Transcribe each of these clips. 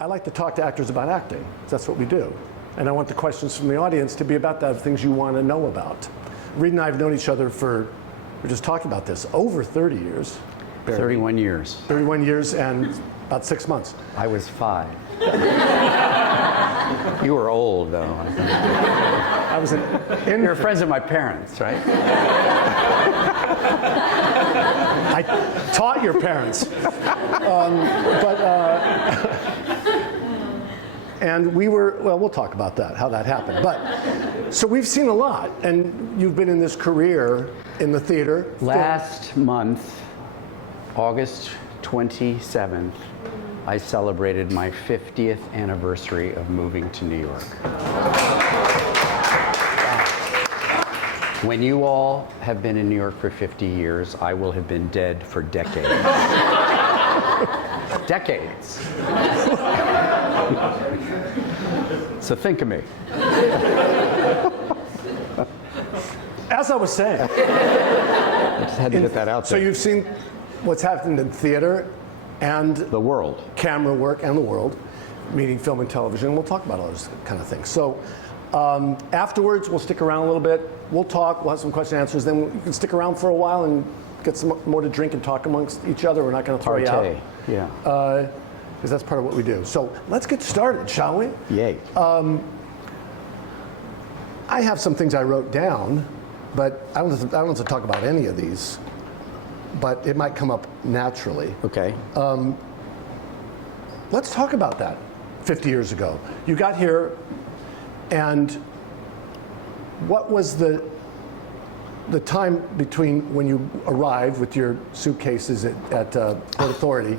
I like to talk to actors about acting. That's what we do. And I want the questions from the audience to be about that, things you want to know about. Reed and I have known each other for, we're just talking about this, over 30 years. Barely. 31 years. 31 years and about 6 months. I was 5. You were old, though. I was an infant. You were friends of my parents, right? I taught your parents. And we were, well, we'll talk about that, how that happened. But, so we've seen a lot, and you've been in this career in the theater. Last month, August 27th, I celebrated my 50th anniversary of moving to New York. When you all have been in New York for 50 years, I will have been dead for decades. Decades. So think of me. As I was saying. I just had to get that out there. So you've seen what's happened in theater and the world. Camera work and the world, meaning film and television. We'll talk about all those kind of things. So afterwards, we'll stick around a little bit. We'll talk, we'll have some question and answers. Then you can stick around for a while and get some more to drink and talk amongst each other. We're not going to throw you out. Yeah. Because that's part of what we do. So let's get started, shall we? Yay. I have some things I wrote down, but I don't want to talk about any of these, but it might come up naturally. Okay. Let's talk about that 50 years ago. You got here, and what was the time between when you arrived with your suitcases at Port Authority,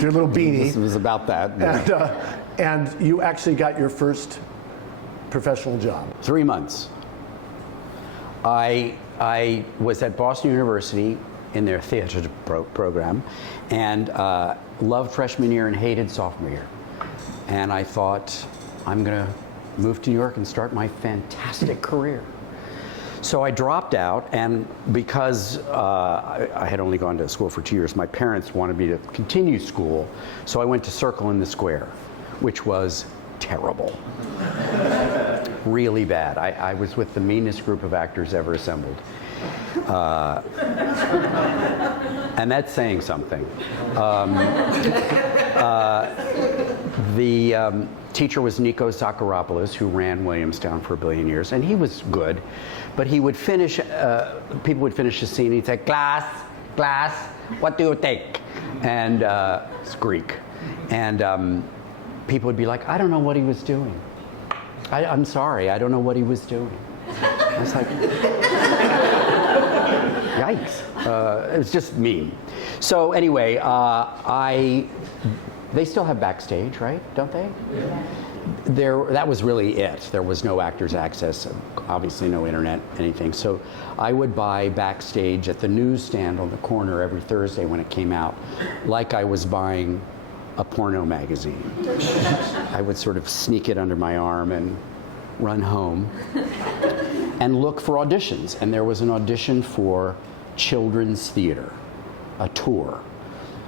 your little beanie. This was about that. And you actually got your first professional job? 3 months. I was at Boston University in their theater program, and loved freshman year and hated sophomore year. And I thought, I'm going to move to New York and start my fantastic career. So I dropped out, and because I had only gone to school for 2 years, my parents wanted me to continue school, so I went to Circle in the Square, which was terrible. Really bad. I was with the meanest group of actors ever assembled. And that's saying something. The teacher was Nikos Zacharopoulos, who ran Williamstown for 1 billion years, and he was good, but he would finish, people would finish the scene, and he'd say, "Glass, glass, what do you take?" And it's Greek. And people would be like, "I don't know what he was doing. I'm sorry, I don't know what he was doing." I was like, yikes. It was just mean. So anyway, they still have Backstage, right? Don't they? Yeah. That was really it. There was no Actors Access, obviously no internet, anything. So I would buy Backstage at the newsstand on the corner every Thursday when it came out, like I was buying a porno magazine. I would sort of sneak it under my arm and run home and look for auditions. And there was an audition for children's theater, a tour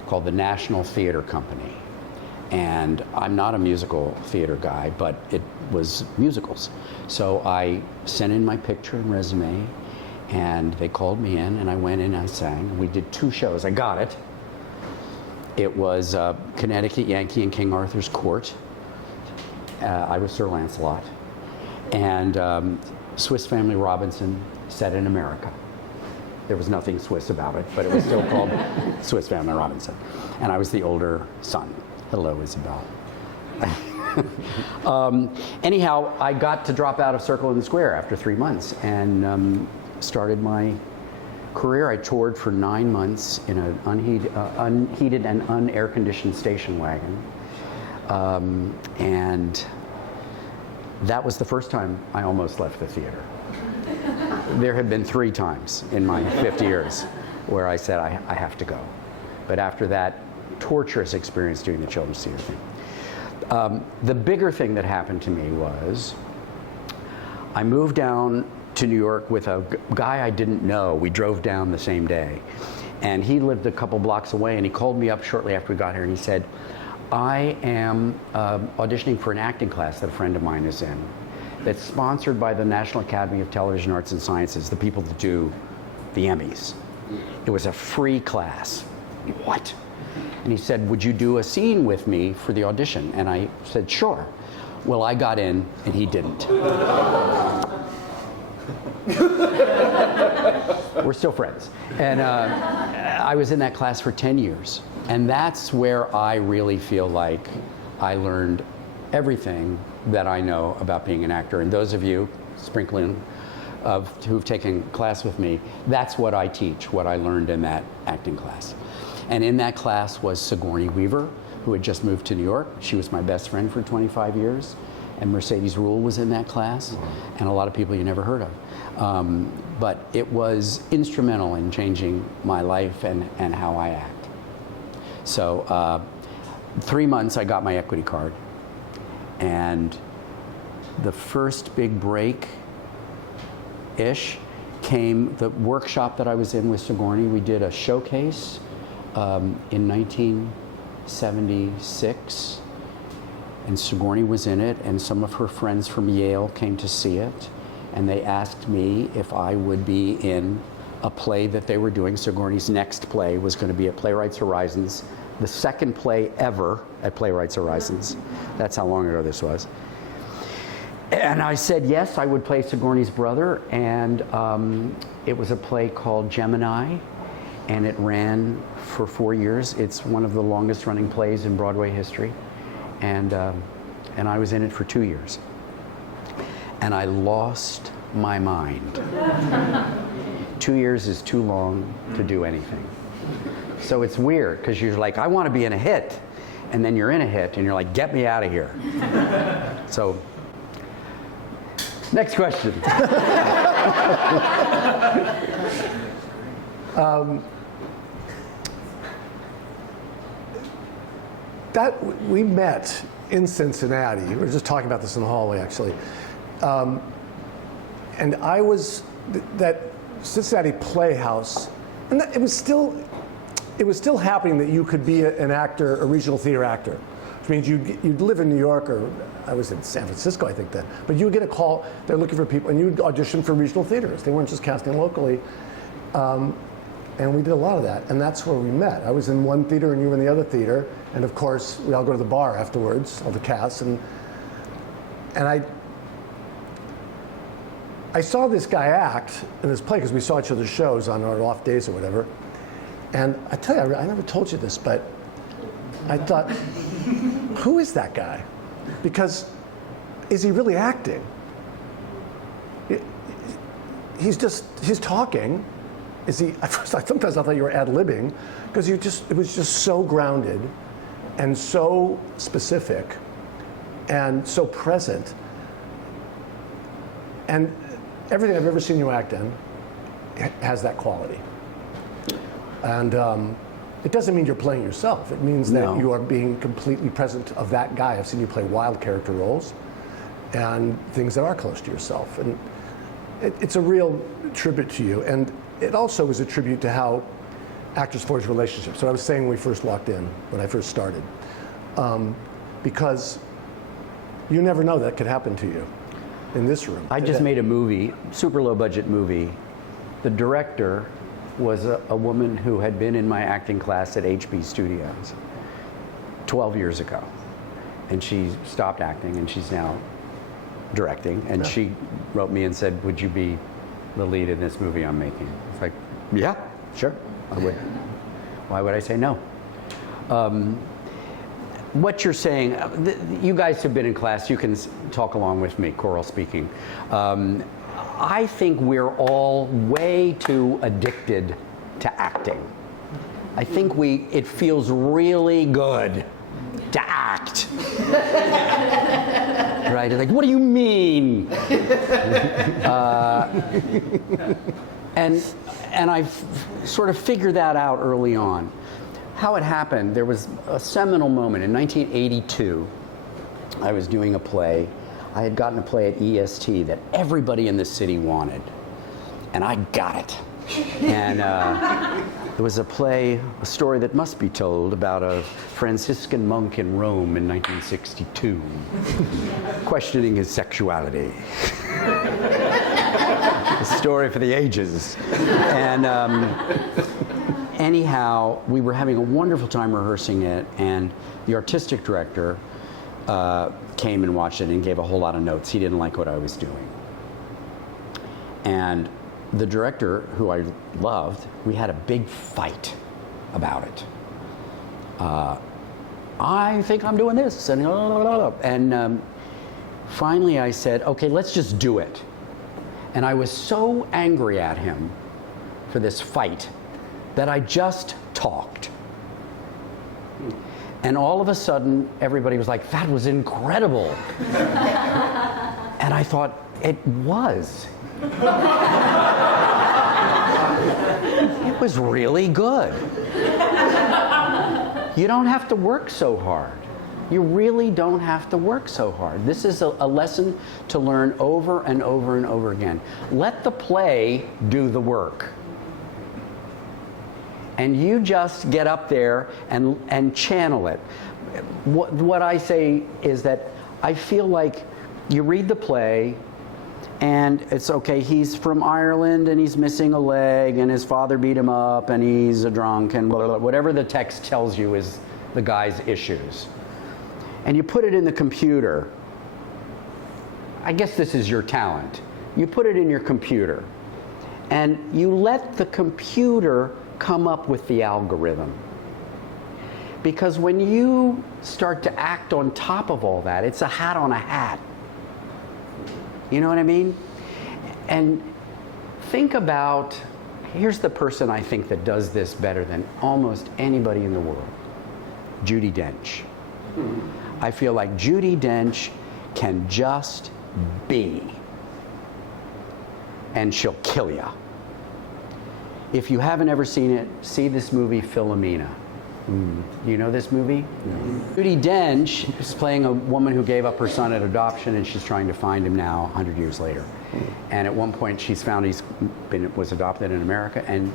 called the National Theater Company. And I'm not a musical theater guy, but it was musicals. So I sent in my picture and resume, and they called me in, and I went in and I sang. We did 2 shows. I got it. It was Connecticut Yankee and King Arthur's Court. I was Sir Lancelot. And Swiss Family Robinson, set in America. There was nothing Swiss about it, but it was still called Swiss Family Robinson. And I was the older son. Hello, Isabel. Anyhow, I got to drop out of Circle in the Square after 3 months and started my career. I toured for 9 months in an unheated and unair-conditioned station wagon. And that was the first time I almost left the theater. There have been 3 times in my 50 years where I said, I have to go. But after that torturous experience doing the children's theater thing, the bigger thing that happened to me was I moved down to New York with a guy I didn't know. We drove down the same day. And he lived a couple blocks away, and he called me up shortly after we got here, and he said, I am auditioning for an acting class that a friend of mine is in, that's sponsored by the National Academy of Television Arts and Sciences, the people that do the Emmys. It was a free class. What? And he said, would you do a scene with me for the audition? And I said, sure. Well, I got in and he didn't. We're still friends. And I was in that class for 10 years. And that's where I really feel like I learned everything that I know about being an actor. And those of you, sprinkling who've taken class with me, that's what I teach, what I learned in that acting class. And in that class was Sigourney Weaver, who had just moved to New York. She was my best friend for 25 years. And Mercedes Ruehl was in that class, and a lot of people you never heard of. But it was instrumental in changing my life and how I act. So 3 months I got my equity card. And the first big break-ish came the workshop that I was in with Sigourney. We did a showcase in 1976. And Sigourney was in it, and some of her friends from Yale came to see it. And they asked me if I would be in a play that they were doing. Sigourney's next play was going to be at Playwrights Horizons, the second play ever at Playwrights Horizons. That's how long ago this was. And I said yes, I would play Sigourney's brother. And it was a play called Gemini, and it ran for 4 years. It's one of the longest running plays in Broadway history. And I was in it for 2 years. And I lost my mind. 2 years is too long to do anything. So it's weird, because you're like, I want to be in a hit. And then you're in a hit, and you're like, get me out of here. So, next question. That we met in Cincinnati. We were just talking about this in the hallway, actually. And I was that Cincinnati Playhouse, and it was still happening that you could be an actor, a regional theater actor, which means you'd live in New York, or I was in San Francisco, I think then. But you would get a call. They're looking for people, and you'd audition for regional theaters. They weren't just casting locally. And we did a lot of that, and that's where we met. I was in one theater and you were in the other theater, and of course we all go to the bar afterwards, all the cast, and I saw this guy act in this play because we saw each other's shows on our off days or whatever, and I tell you, I never told you this, but I thought, who is that guy? Because is he really acting? He's talking. Is he? Sometimes I thought you were ad-libbing, because it was just so grounded, and so specific, and so present, and everything I've ever seen you act in has that quality. And it doesn't mean you're playing yourself. It means that you are being completely present of that guy. I've seen you play wild character roles, and things that are close to yourself, and it's a real tribute to you. And it also is a tribute to how actors forge relationships. So I was saying when we first walked in, when I first started, because you never know that could happen to you in this room. I just made a movie, super low budget movie. The director was a woman who had been in my acting class at HB Studios 12 years ago. And she stopped acting, and she's now directing. And she wrote me and said, would you be the lead in this movie I'm making? It's like, yeah, sure, I would. Why would I say no? What you're saying, you guys have been in class, you can talk along with me, choral speaking. I think we're all way too addicted to acting. I think it feels really good to act. Right? It's like, what do you mean? And I've sort of figured that out early on. How it happened, there was a seminal moment in 1982. I was doing a play. I had gotten a play at EST that everybody in the city wanted, and I got it. And it was a play, a story that must be told about a Franciscan monk in Rome in 1962, questioning his sexuality. A story for the ages. And anyhow, we were having a wonderful time rehearsing it, and the artistic director came and watched it and gave a whole lot of notes. He didn't like what I was doing. And the director, who I loved, we had a big fight about it. I think I'm doing this, and finally I said, okay, let's just do it. And I was so angry at him for this fight that I just talked. And all of a sudden, everybody was like, that was incredible. And I thought, it was. It was really good. You don't have to work so hard. You really don't have to work so hard. This is a lesson to learn over and over and over again. Let the play do the work. And you just get up there and channel it. What I say is that I feel like you read the play, and it's okay, he's from Ireland and he's missing a leg and his father beat him up and he's a drunk and blah, blah, blah, whatever the text tells you is the guy's issues. And you put it in the computer. I guess this is your talent. You put it in your computer and you let the computer come up with the algorithm. Because when you start to act on top of all that, it's a hat on a hat. You know what I mean? And think about, here's the person I think that does this better than almost anybody in the world. Judi Dench. I feel like Judi Dench can just be, and she'll kill you. If you haven't ever seen it, see this movie, Philomena. You know this movie? No. Judi Dench is playing a woman who gave up her son at adoption, and she's trying to find him now 100 years later. And at one point she's found was adopted in America, and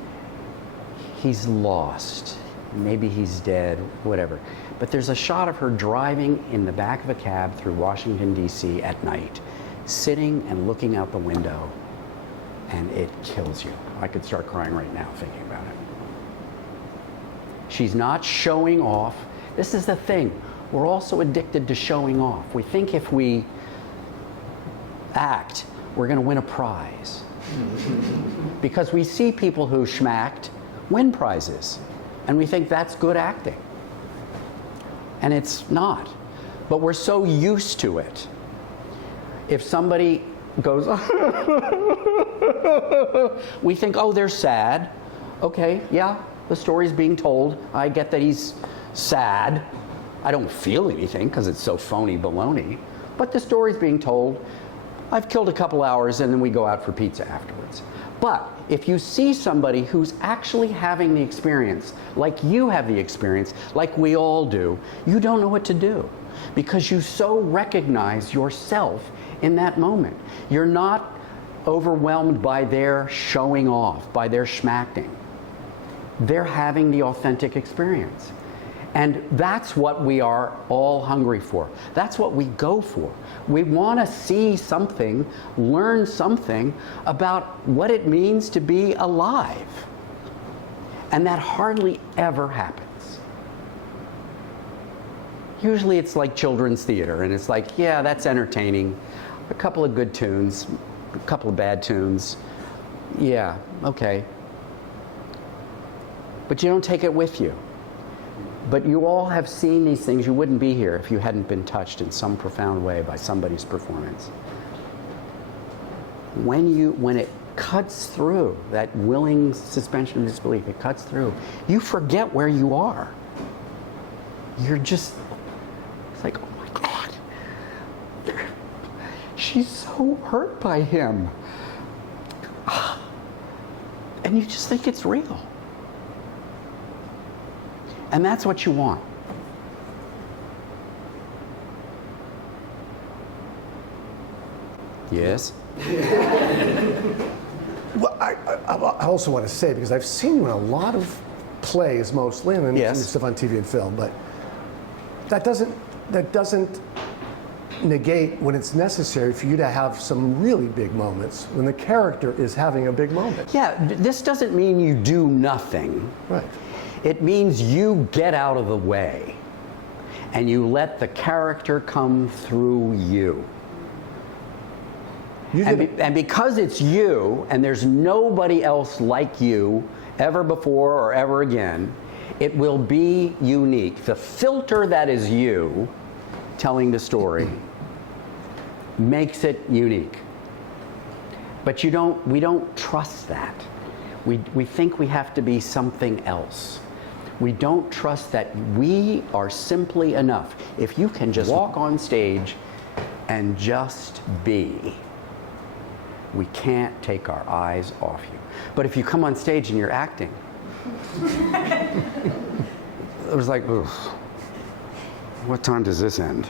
he's lost. Maybe he's dead, whatever. But there's a shot of her driving in the back of a cab through Washington, D.C. at night, sitting and looking out the window, and it kills you. I could start crying right now thinking about it. She's not showing off. This is the thing. We're also addicted to showing off. We think if we act, we're going to win a prize. Because we see people who schmacked win prizes. And we think that's good acting. And it's not. But we're so used to it. If somebody goes, we think, oh, they're sad. Okay, yeah. The story's being told. I get that he's sad. I don't feel anything because it's so phony baloney. But the story's being told. I've killed a couple hours and then we go out for pizza afterwards. But if you see somebody who's actually having the experience, like you have the experience, like we all do, you don't know what to do because you so recognize yourself in that moment. You're not overwhelmed by their showing off, by their schmacking. They're having the authentic experience. And that's what we are all hungry for. That's what we go for. We want to see something, learn something about what it means to be alive. And that hardly ever happens. Usually it's like children's theater, and it's like, yeah, that's entertaining. A couple of good tunes, a couple of bad tunes. Yeah, okay. But you don't take it with you. But you all have seen these things. You wouldn't be here if you hadn't been touched in some profound way by somebody's performance. When it cuts through, that willing suspension of disbelief, it cuts through, you forget where you are. You're just, it's like, oh my God, she's so hurt by him. And you just think it's real. And that's what you want. Yes? Well, I also want to say, because I've seen a lot of plays mostly, and then Yes. some stuff on TV and film, but that doesn't negate when it's necessary for you to have some really big moments when the character is having a big moment. Yeah, this doesn't mean you do nothing. Right. It means you get out of the way and you let the character come through you. And because it's you and there's nobody else like you ever before or ever again, it will be unique. The filter that is you telling the story makes it unique. But we don't trust that. We think we have to be something else. We don't trust that we are simply enough. If you can just walk on stage and just be, we can't take our eyes off you. But if you come on stage and you're acting, it was like, ugh, what time does this end?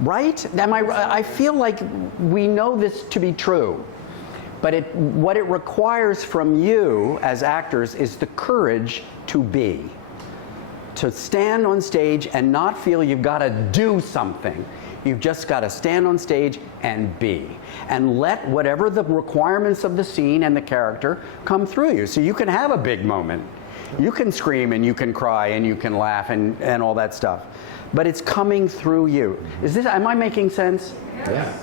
Right? I feel like we know this to be true. But what it requires from you as actors is the courage to be. To stand on stage and not feel you've got to do something. You've just got to stand on stage and be. And let whatever the requirements of the scene and the character come through you. So you can have a big moment. You can scream and you can cry and you can laugh and all that stuff. But it's coming through you. Am I making sense? Yeah.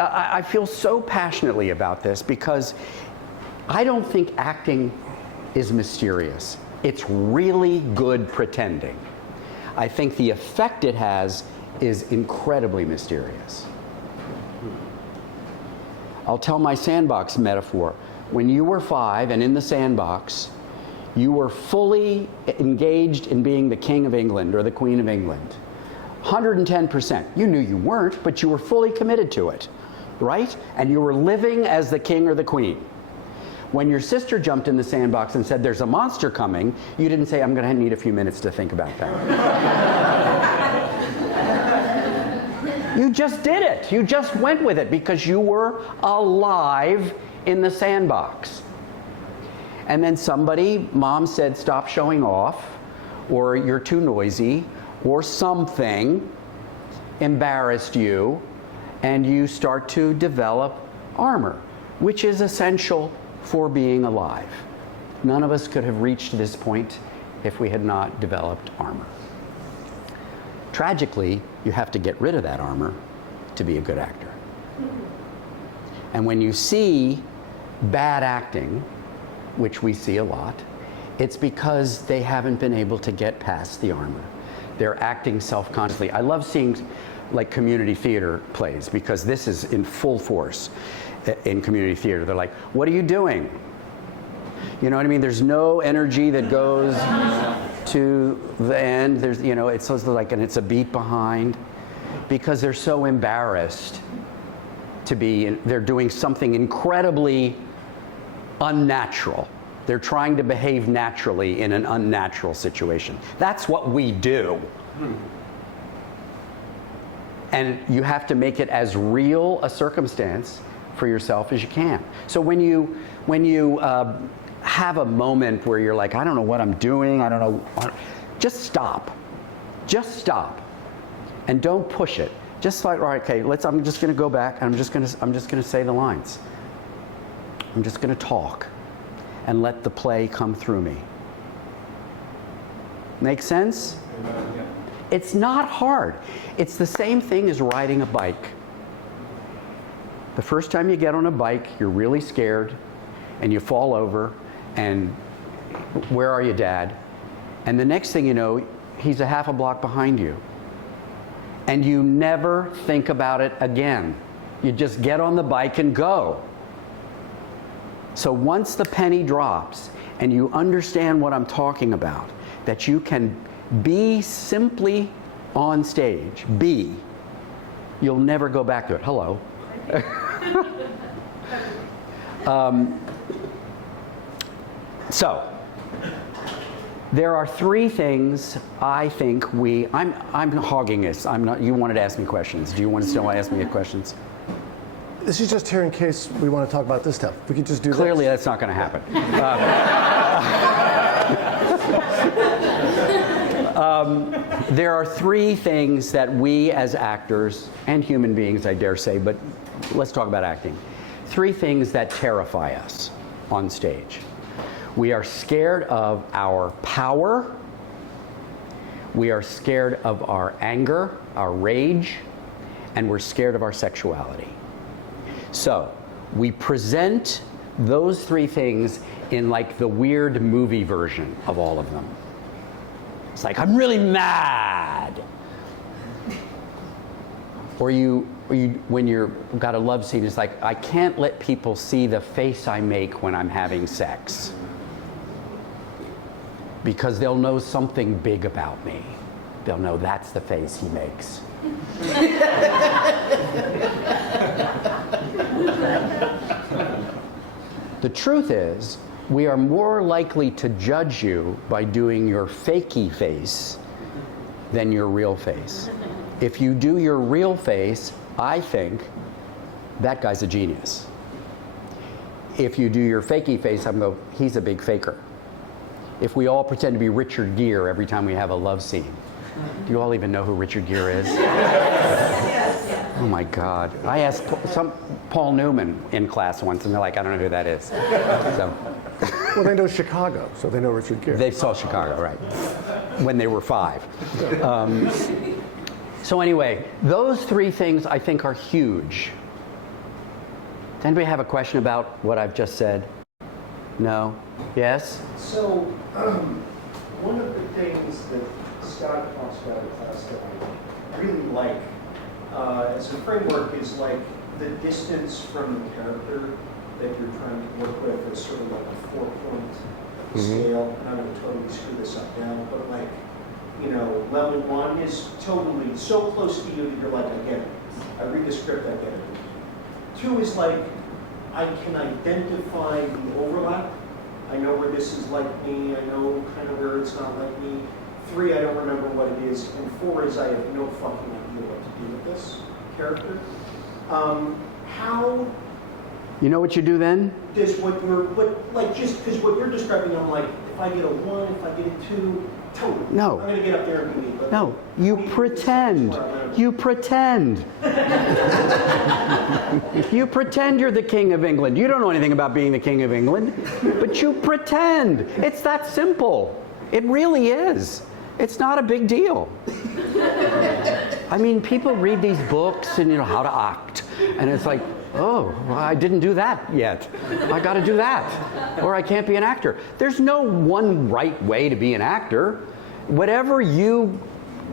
I feel so passionately about this because I don't think acting is mysterious. It's really good pretending. I think the effect it has is incredibly mysterious. I'll tell my sandbox metaphor. When you were 5 and in the sandbox, you were fully engaged in being the King of England or the Queen of England. 110%. You knew you weren't, but you were fully committed to it. Right? And you were living as the king or the queen. When your sister jumped in the sandbox and said, there's a monster coming, you didn't say, I'm going to need a few minutes to think about that. You just did it. You just went with it because you were alive in the sandbox. And then mom said, stop showing off, or you're too noisy, or something embarrassed you, and you start to develop armor, which is essential for being alive. None of us could have reached this point if we had not developed armor. Tragically, you have to get rid of that armor to be a good actor. And when you see bad acting, which we see a lot, it's because they haven't been able to get past the armor. They're acting self-consciously. I love seeing like community theater plays because this is in full force in community theater. They're like, what are you doing? You know what I mean? There's no energy that goes to the end. There's, it's sort of like, and it's a beat behind because they're so embarrassed to be, they're doing something incredibly unnatural. They're trying to behave naturally in an unnatural situation. That's what we do. And you have to make it as real a circumstance for yourself as you can. So when you have a moment where you're like, I don't know what I'm doing, I don't know, just stop. Just stop. And don't push it. Just like, all right, okay, I'm just going to go back and I'm just going to say the lines. I'm just going to talk and let the play come through me. Make sense? Yeah. It's not hard. It's the same thing as riding a bike. The first time you get on a bike, you're really scared, and you fall over, and where are you, Dad? And the next thing you know, he's a half a block behind you. And you never think about it again. You just get on the bike and go. So once the penny drops, and you understand what I'm talking about, that you can be simply on stage, you'll never go back to it. Hello. So, there are 3 things I think I'm hogging this. I'm not. You wanted to ask me questions. Do you want to still ask me questions? This is just here in case we want to talk about this stuff. We could just do Clearly, this. that's not going to happen. There are three things that we as actors, and human beings, I dare say, but let's talk about acting. Three things that terrify us on stage. We are scared of our power. We are scared of our anger, our rage, and we're scared of our sexuality. So we present those three things in like the weird movie version of all of them. It's like, I'm really mad. Or when you've got a love scene, it's like, I can't let people see the face I make when I'm having sex, because they'll know something big about me. They'll know that's the face he makes. The truth is, we are more likely to judge you by doing your fakey face than your real face. If you do your real face, I think that guy's a genius. If you do your fakey face, I'm going, he's a big faker. If we all pretend to be Richard Gere every time we have a love scene. Do you all even know who Richard Gere is? Oh my God. I asked Paul Newman in class once, and they're like, I don't know who that is. So, Well, they know Chicago, so they know Richard Gere. they saw Chicago, right, when they were 5. So anyway, those three things I think are huge. Does anybody have a question about what I've just said? No? Yes? So, one of the things that Scott talks about in class that I really like as a framework is like the distance from the character that you're trying to work with is sort of like a 4-point scale. And I'm going to totally screw this up now, but like, you know, level 1 is totally so close to you that you're like, I get it. I read the script, I get it. 2 is like, I can identify the overlap. I know where this is like me. I know kind of where it's not like me. 3, I don't remember what it is. And 4 is I have no fucking idea what to do with this character. How You know what you do then? does just because what you're describing, I'm like, if I get a 1, if I get a 2, totally. No. I'm going to get up there and do it. No, you pretend. You pretend. You pretend you're the King of England. You don't know anything about being the King of England, but you pretend. It's that simple. It really is. It's not a big deal. I mean, people read these books and, you know, how to act. And it's like, oh, well, I didn't do that yet. I got to do that. Or I can't be an actor. There's no one right way to be an actor. Whatever you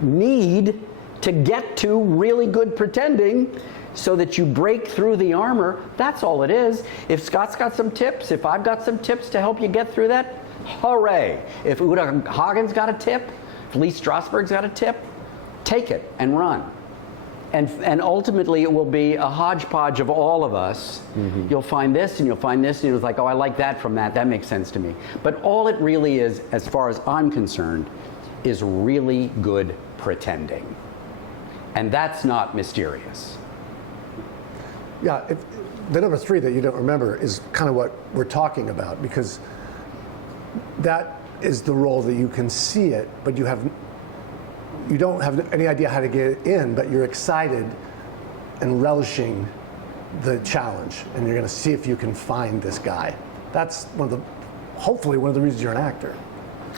need to get to really good pretending so that you break through the armor, that's all it is. If Scott's got some tips, if I've got some tips to help you get through that, hooray. If Uta Hagen's got a tip, if Lee Strasberg's got a tip, take it and run. And ultimately it will be a hodgepodge of all of us. Mm-hmm. You'll find this and you'll find this and it's like, oh, I like that from that. That makes sense to me. But all it really is, as far as I'm concerned, is really good pretending. And that's not mysterious. Yeah, the number 3 that you don't remember is kind of what we're talking about, because that is the role that you can see it, but you don't have any idea how to get it in, but you're excited and relishing the challenge, and you're going to see if you can find this guy. That's hopefully one of the reasons you're an actor.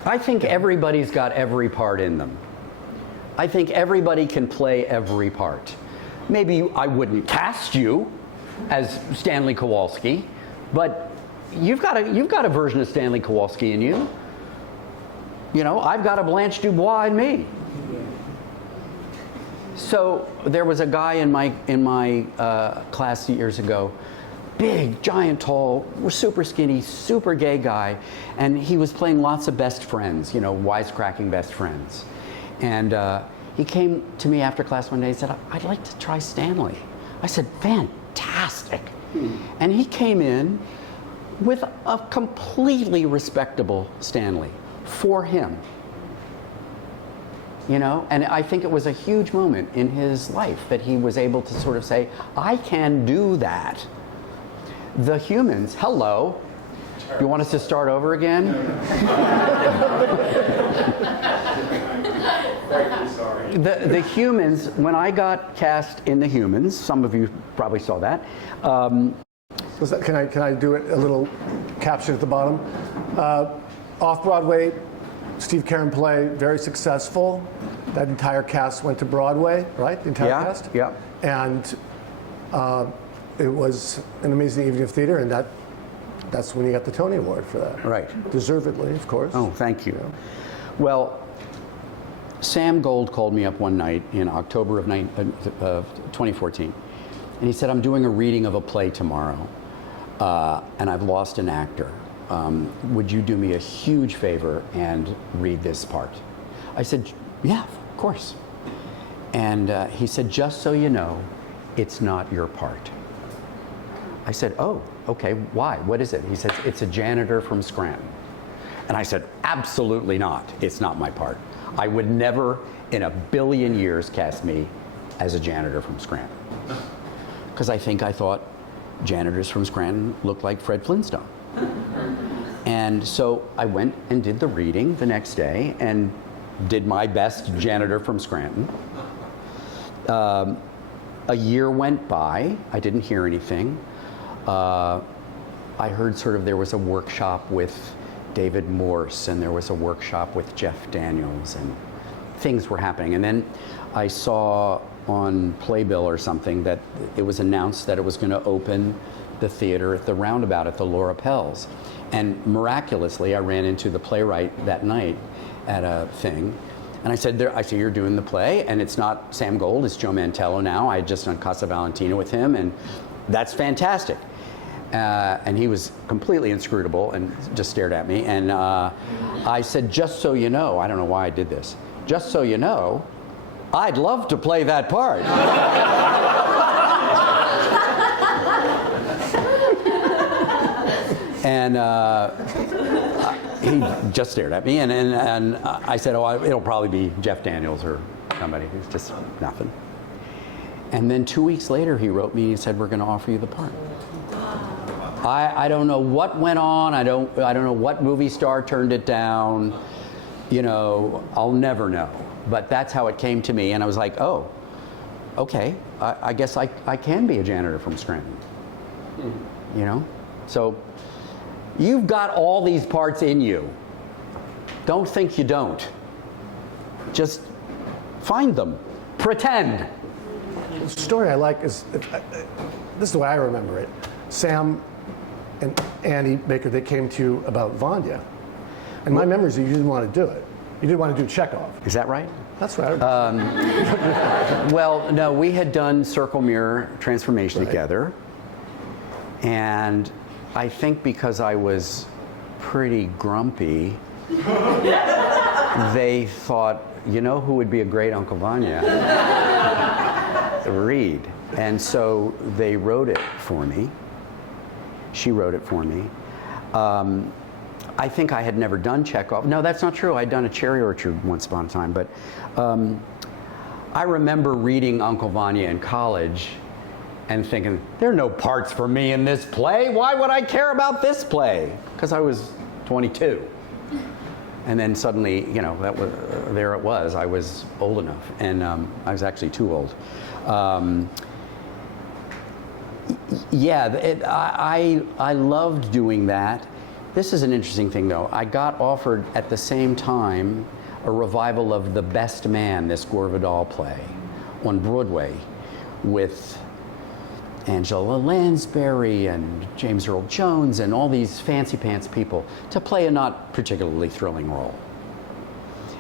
I think everybody's got every part in them. I think everybody can play every part. Maybe I wouldn't cast you as Stanley Kowalski, but you've got a version of Stanley Kowalski in you. You know, I've got a Blanche Dubois in me. So there was a guy in my class years ago, big, giant, tall, super skinny, super gay guy, and he was playing lots of best friends, you know, wisecracking best friends. And he came to me after class one day and said, I'd like to try Stanley. I said, fantastic. And he came in with a completely respectable Stanley for him. you know? And I think it was a huge moment in his life that he was able to sort of say, I can do that. The Humans, hello. You want us to start over again? Sorry. The Humans, when I got cast in The Humans, some of you probably saw that. Can I do it a little caption at the bottom? Off-Broadway, Steve Caron play, very successful. That entire cast went to Broadway, right? The entire cast? Yeah. And it was an amazing evening of theater, and that's when you got the Tony Award for that. Right. Deservedly, of course. Oh, thank you. Well, Sam Gold called me up one night in October of 2014, and he said, I'm doing a reading of a play tomorrow, and I've lost an actor. Would you do me a huge favor and read this part? I said, yeah, of course. And he said, just so you know, it's not your part. I said, oh, okay, why? What is it? He said, it's a janitor from Scranton. And I said, absolutely not. It's not my part. I would never in a billion years cast me as a janitor from Scranton. Because I thought janitors from Scranton looked like Fred Flintstone. And so I went and did the reading the next day and did my best janitor from Scranton. A year went by. I didn't hear anything. I heard sort of there was a workshop with David Morse, and there was a workshop with Jeff Daniels, and things were happening. And then I saw on Playbill or something that it was announced that it was going to open the theater at the Roundabout at the Laura Pels. And miraculously, I ran into the playwright that night at a thing. And I said, I see you're doing the play, and it's not Sam Gold, it's Joe Mantello now. I had just done Casa Valentina with him, and that's fantastic. And he was completely inscrutable and just stared at me. And I said, just so you know, I don't know why I did this, just so you know, I'd love to play that part. And he just stared at me, and I said, oh, it'll probably be Jeff Daniels or somebody. It's just nothing. And then 2 weeks later, he wrote me and said, we're going to offer you the part. I don't know what went on. I don't know what movie star turned it down. You know, I'll never know. But that's how it came to me, and I was like, oh, okay. I guess I can be a janitor from Scranton. You know, so you've got all these parts in you. Don't think you don't. Just find them. Pretend. The story I like is, this is the way I remember it. Sam and Annie Baker, they came to you about Vanya. And my memory is that you didn't want to do it. You didn't want to do Chekhov. Is that right? That's right. Well, no, we had done Circle Mirror Transformation Right. together. And I think because I was pretty grumpy, they thought, you know who would be a great Uncle Vanya? Reed. And so they wrote it for me. She wrote it for me. I think I had never done Chekhov. No, that's not true. I'd done A Cherry Orchard once upon a time. But I remember reading Uncle Vanya in college and thinking, there are no parts for me in this play. Why would I care about this play? Because I was 22. And then suddenly, you know, there it was. I was old enough, and I was actually too old. I loved doing that. This is an interesting thing, though. I got offered at the same time a revival of The Best Man, this Gore Vidal play, on Broadway, with Angela Lansbury and James Earl Jones and all these fancy pants people to play a not particularly thrilling role.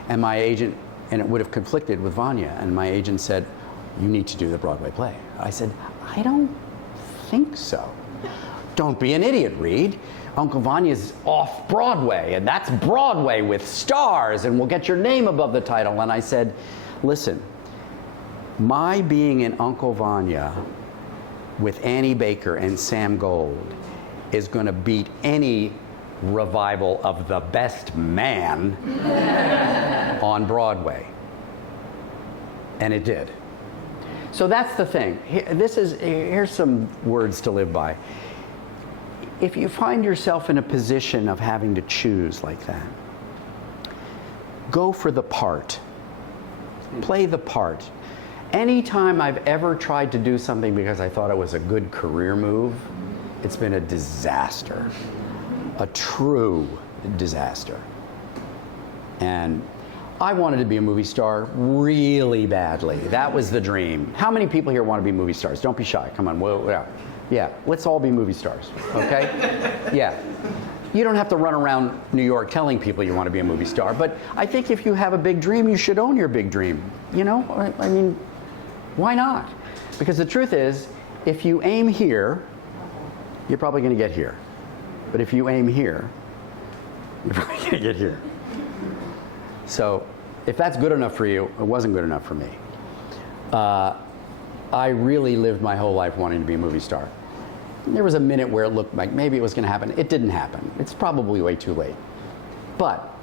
And my agent, and it would have conflicted with Vanya, and my agent said, you need to do the Broadway play. I said, I don't think so. Don't be an idiot, Reed. Uncle Vanya's off Broadway, and that's Broadway with stars, and we'll get your name above the title. And I said, listen, my being in Uncle Vanya with Annie Baker and Sam Gold is going to beat any revival of The Best Man on Broadway. And it did. So that's the thing. Here's some words to live by. If you find yourself in a position of having to choose like that, go for the part. Play the part. Anytime I've ever tried to do something because I thought it was a good career move, it's been a disaster. A true disaster. And I wanted to be a movie star really badly. That was the dream. How many people here want to be movie stars? Don't be shy. Come on. Yeah, let's all be movie stars, okay? Yeah. You don't have to run around New York telling people you want to be a movie star, but I think if you have a big dream, you should own your big dream. You know, I mean, why not? Because the truth is, if you aim here, you're probably going to get here. But if you aim here, you're probably going to get here. So if that's good enough for you, it wasn't good enough for me. I really lived my whole life wanting to be a movie star. There was a minute where it looked like maybe it was going to happen. It didn't happen. It's probably way too late. But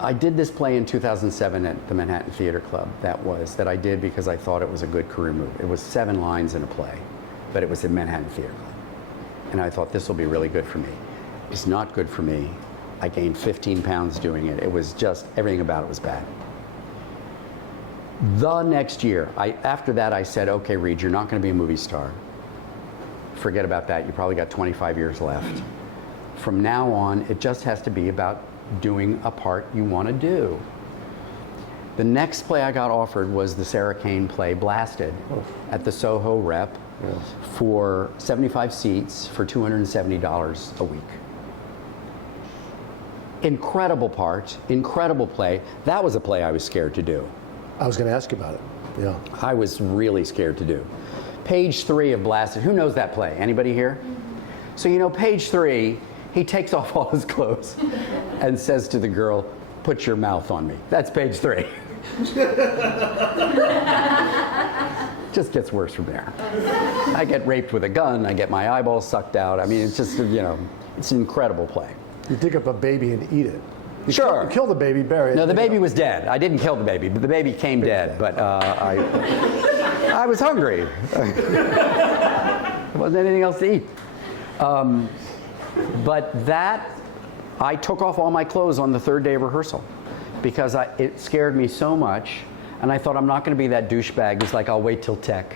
I did this play in 2007 at the Manhattan Theater Club that I did because I thought it was a good career move. It was 7 lines in a play, but it was at Manhattan Theater Club. And I thought this will be really good for me. It's not good for me. I gained 15 pounds doing it. It was just, everything about it was bad. The next year, after that I said, okay, Reed, you're not going to be a movie star. Forget about that. You probably got 25 years left. From now on, it just has to be about doing a part you want to do. The next play I got offered was the Sarah Kane play, Blasted, at the Soho Rep for 75 seats for $270 a week. Incredible part, incredible play. That was a play I was scared to do. I was going to ask you about it. Yeah. I was really scared to do. Page 3 of Blasted. Who knows that play? Anybody here? So you know, page 3, he takes off all his clothes and says to the girl, "Put your mouth on me." That's page 3. Just gets worse from there. I get raped with a gun. I get my eyeballs sucked out. I mean, it's just, you know, it's an incredible play. You dig up a baby and eat it. Sure. Kill the baby, bury it. No, the baby was dead. I didn't kill the baby, but the baby came dead. But I was hungry. There wasn't anything else to eat. But that, I took off all my clothes on the 3rd day of rehearsal because it scared me so much. And I thought, I'm not going to be that douchebag who's like, I'll wait till tech.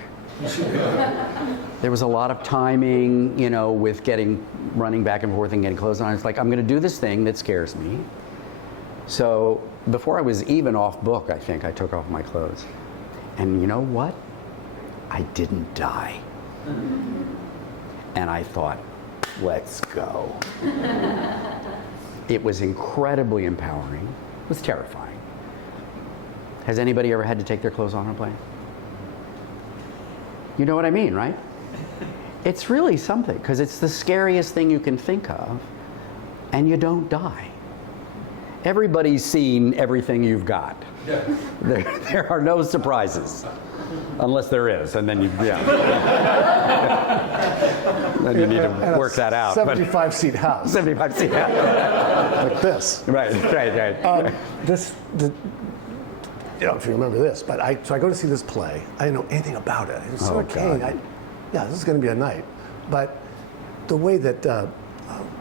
There was a lot of timing, you know, with running back and forth and getting clothes on. I was like, I'm going to do this thing that scares me. So before I was even off book, I think, I took off my clothes. And you know what? I didn't die. And I thought, let's go. It was incredibly empowering. It was terrifying. Has anybody ever had to take their clothes on a plane? You know what I mean, right? It's really something, because it's the scariest thing you can think of, and you don't die. Everybody's seen everything you've got. Yeah. There are no surprises, unless there is, and then then you need to work that out. 75-seat house. 75-seat house. Like this. Right. You know, if you remember this, but so I go to see this play. I didn't know anything about it. It was Sarah Kane. This is going to be a night. But the way that,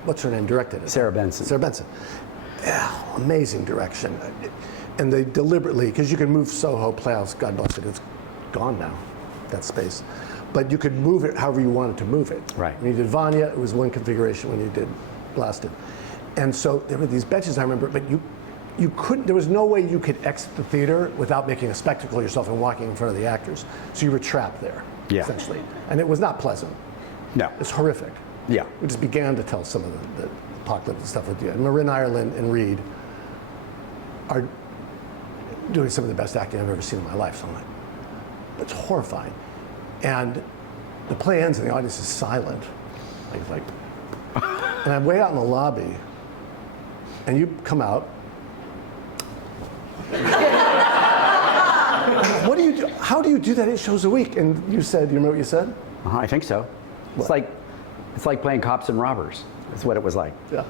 what's her name, directed it? Sarah Benson. Sarah Benson. Yeah, amazing direction. And they deliberately, because you can move Soho Playhouse, God bless it, it's gone now, that space. But you could move it however you wanted to move it. Right. When you did Vanya, it was one configuration. When you did Blasted. And so there were these benches, I remember, but you couldn't, there was no way you could exit the theater without making a spectacle of yourself and walking in front of the actors. So you were trapped there, essentially. And it was not pleasant. No. It's horrific. Yeah. We just began to tell some of the apocalyptic stuff with you. And Marin Ireland and Reed are doing some of the best acting I've ever seen in my life. So I'm like, it's horrifying. And the play ends and the audience is silent. And I'm way out in the lobby, and you come out. What do you do? How do you do that 8 shows a week? And you said, you remember what you said? I think so. It's like playing cops and robbers. That's what it was like. Yeah.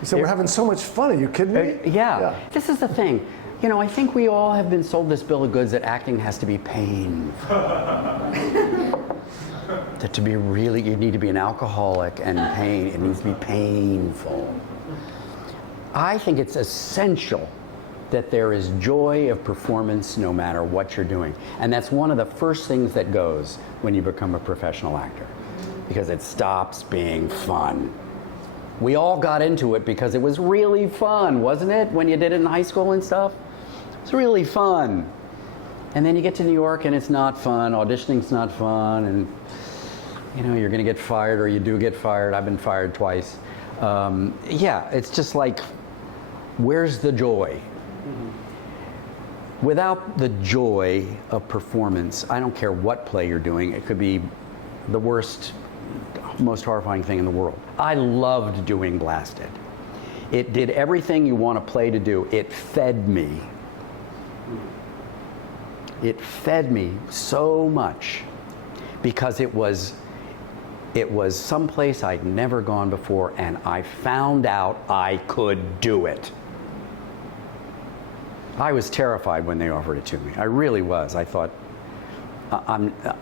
You said, we're having so much fun. Are you kidding me? Yeah. This is the thing. You know, I think we all have been sold this bill of goods that acting has to be painful. That to be really, you need to be an alcoholic and pain. It needs to be painful. I think it's essential that there is joy of performance no matter what you're doing. And that's one of the first things that goes when you become a professional actor, because it stops being fun. We all got into it because it was really fun, wasn't it? When you did it in high school and stuff? It's really fun. And then you get to New York and it's not fun, auditioning's not fun, and you know, you're gonna get fired, or you do get fired. I've been fired twice. Yeah, it's just like, where's the joy? Without the joy of performance, I don't care what play you're doing, it could be the worst, most horrifying thing in the world. I loved doing Blasted. It did everything you want a play to do. It fed me. It fed me so much because it was someplace I'd never gone before, and I found out I could do it. I was terrified when they offered it to me. I really was. I thought,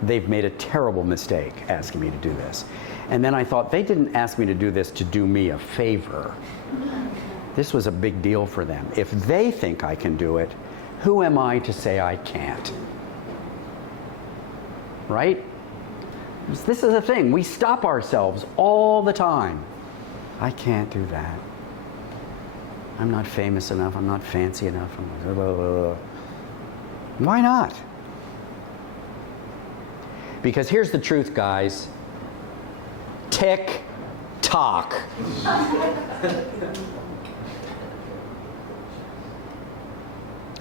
they've made a terrible mistake asking me to do this. And then I thought, they didn't ask me to do this to do me a favor. This was a big deal for them. If they think I can do it, who am I to say I can't? Right? This is the thing. We stop ourselves all the time. I can't do that. I'm not famous enough. I'm not fancy enough. Why not? Because here's the truth, guys. Tick tock.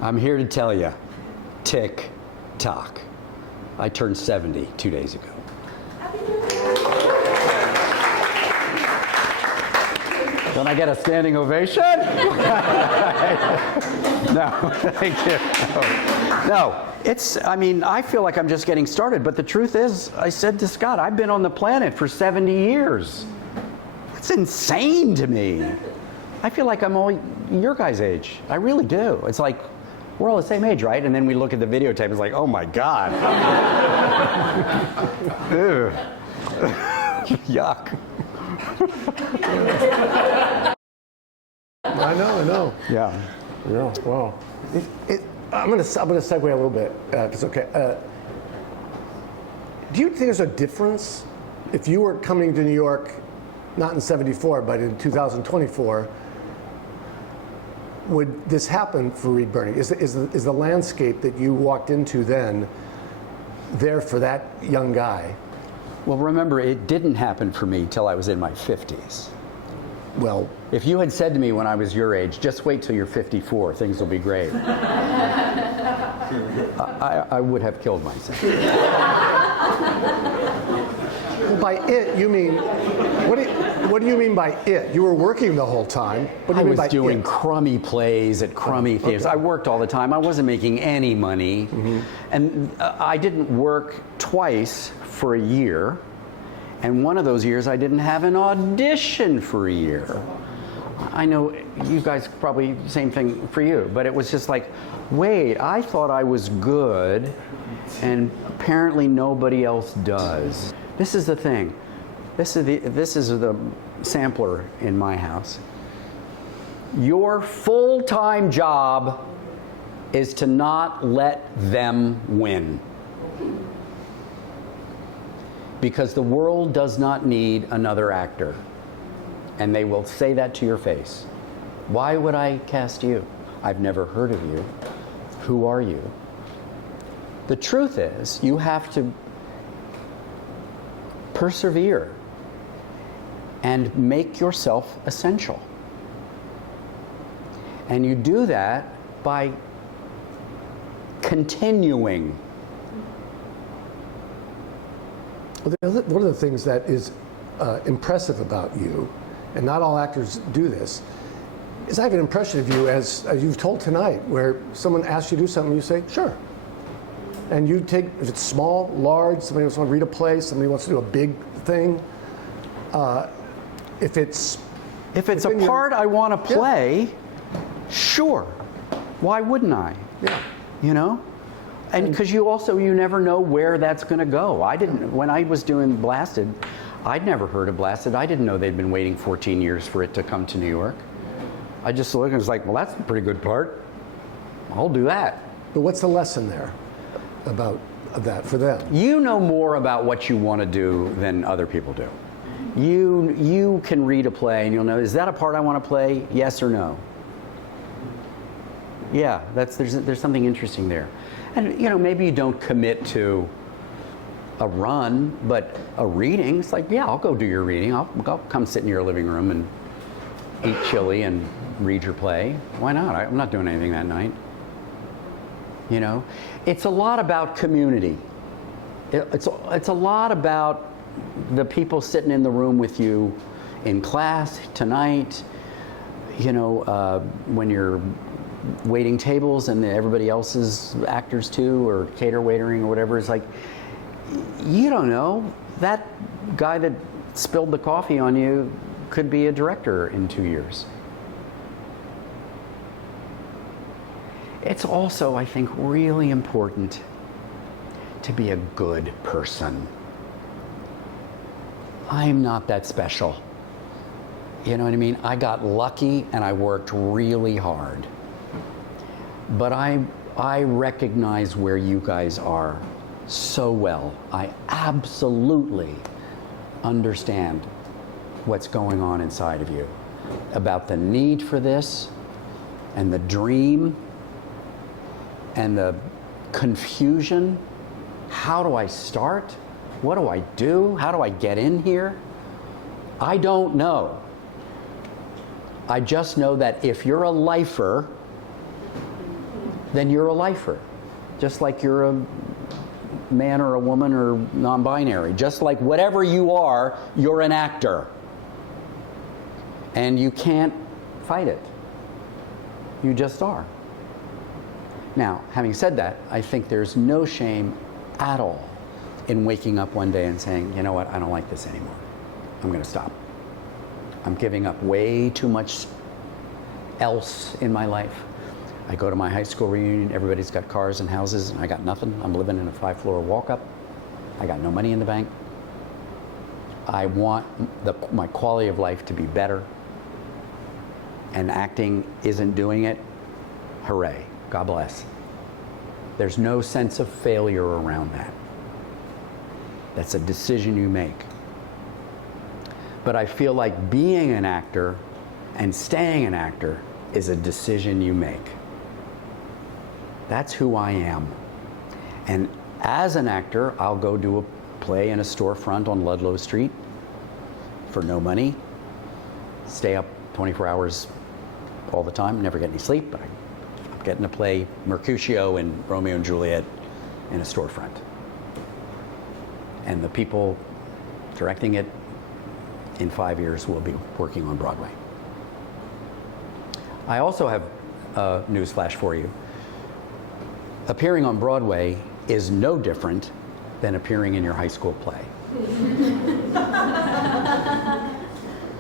I'm here to tell you, tick tock. I turned 70 2 days ago. Don't I get a standing ovation? No, thank you. No, it's, I mean, I feel like I'm just getting started, but the truth is, I said to Scott, I've been on the planet for 70 years. It's insane to me. I feel like I'm all your guys' age. I really do. It's like, we're all the same age, right? And then we look at the videotape, it's like, oh my God. Ew. Yuck. I know. Yeah. Yeah, wow. I'm gonna segue a little bit, if it's okay. Do you think there's a difference if you were coming to New York, not in '74, but in 2024? Would this happen for Reed Birney? Is the landscape that you walked into then there for that young guy? Well, remember, it didn't happen for me till I was in my 50s. Well, if you had said to me when I was your age, just wait till you're 54, things will be great, I would have killed myself. well, by it, you mean, what do you mean by it? You were working the whole time. What do you mean by it? I was doing crummy plays at crummy theaters. I worked all the time. I wasn't making any money. Mm-hmm. And I didn't work twice for a year. And one of those years, I didn't have an audition for a year. I know you guys probably, same thing for you, but it was just like, wait, I thought I was good, and apparently nobody else does. This is the thing. This is the sampler in my house. Your full-time job is to not let them win. Because the world does not need another actor. And they will say that to your face. Why would I cast you? I've never heard of you. Who are you? The truth is, you have to persevere and make yourself essential. And you do that by continuing. One of the things that is impressive about you, and not all actors do this, is I have an impression of you as you've told tonight, where someone asks you to do something, you say, sure. And you take, if it's small, large, somebody wants to read a play, somebody wants to do a big thing, if it's a within your- part I want to play, sure. Why wouldn't I? Yeah. You know? And because you never know where that's going to go. When I was doing Blasted, I'd never heard of Blasted. I didn't know they'd been waiting 14 years for it to come to New York. I just looked and was like, well, that's a pretty good part. I'll do that. But what's the lesson there about that for them? You know more about what you want to do than other people do. You can read a play and you'll know, is that a part I want to play? Yes or no? Yeah, there's something interesting there. And maybe you don't commit to a run, but a reading, it's like, yeah, I'll go do your reading. I'll come sit in your living room and eat chili and read your play. Why not? I'm not doing anything that night. It's a lot about community. It's a lot about the people sitting in the room with you in class tonight, when you're waiting tables and everybody else is actors too, or cater waitering or whatever. It's like, you don't know, that guy that spilled the coffee on you could be a director in 2 years. It's also, I think, really important to be a good person. I'm not that special. You know what I mean? I got lucky and I worked really hard. But I recognize where you guys are so well. I absolutely understand what's going on inside of you about the need for this and the dream and the confusion. How do I start? What do I do? How do I get in here? I don't know. I just know that if you're a lifer, then you're a lifer. Just like you're a man or a woman or non-binary. Just like whatever you are, you're an actor. And you can't fight it. You just are. Now, having said that, I think there's no shame at all in waking up one day and saying, you know what, I don't like this anymore. I'm going to stop. I'm giving up way too much else in my life. I go to my high school reunion, everybody's got cars and houses, and I got nothing. I'm living in a 5-floor walk-up. I got no money in the bank. I want my quality of life to be better, and acting isn't doing it. Hooray, God bless. There's no sense of failure around that. That's a decision you make. But I feel like being an actor and staying an actor is a decision you make. That's who I am. And as an actor, I'll go do a play in a storefront on Ludlow Street for no money, stay up 24 hours all the time, never get any sleep, but I'm getting to play Mercutio in Romeo and Juliet in a storefront. And the people directing it in 5 years will be working on Broadway. I also have a newsflash for you. Appearing on Broadway is no different than appearing in your high school play.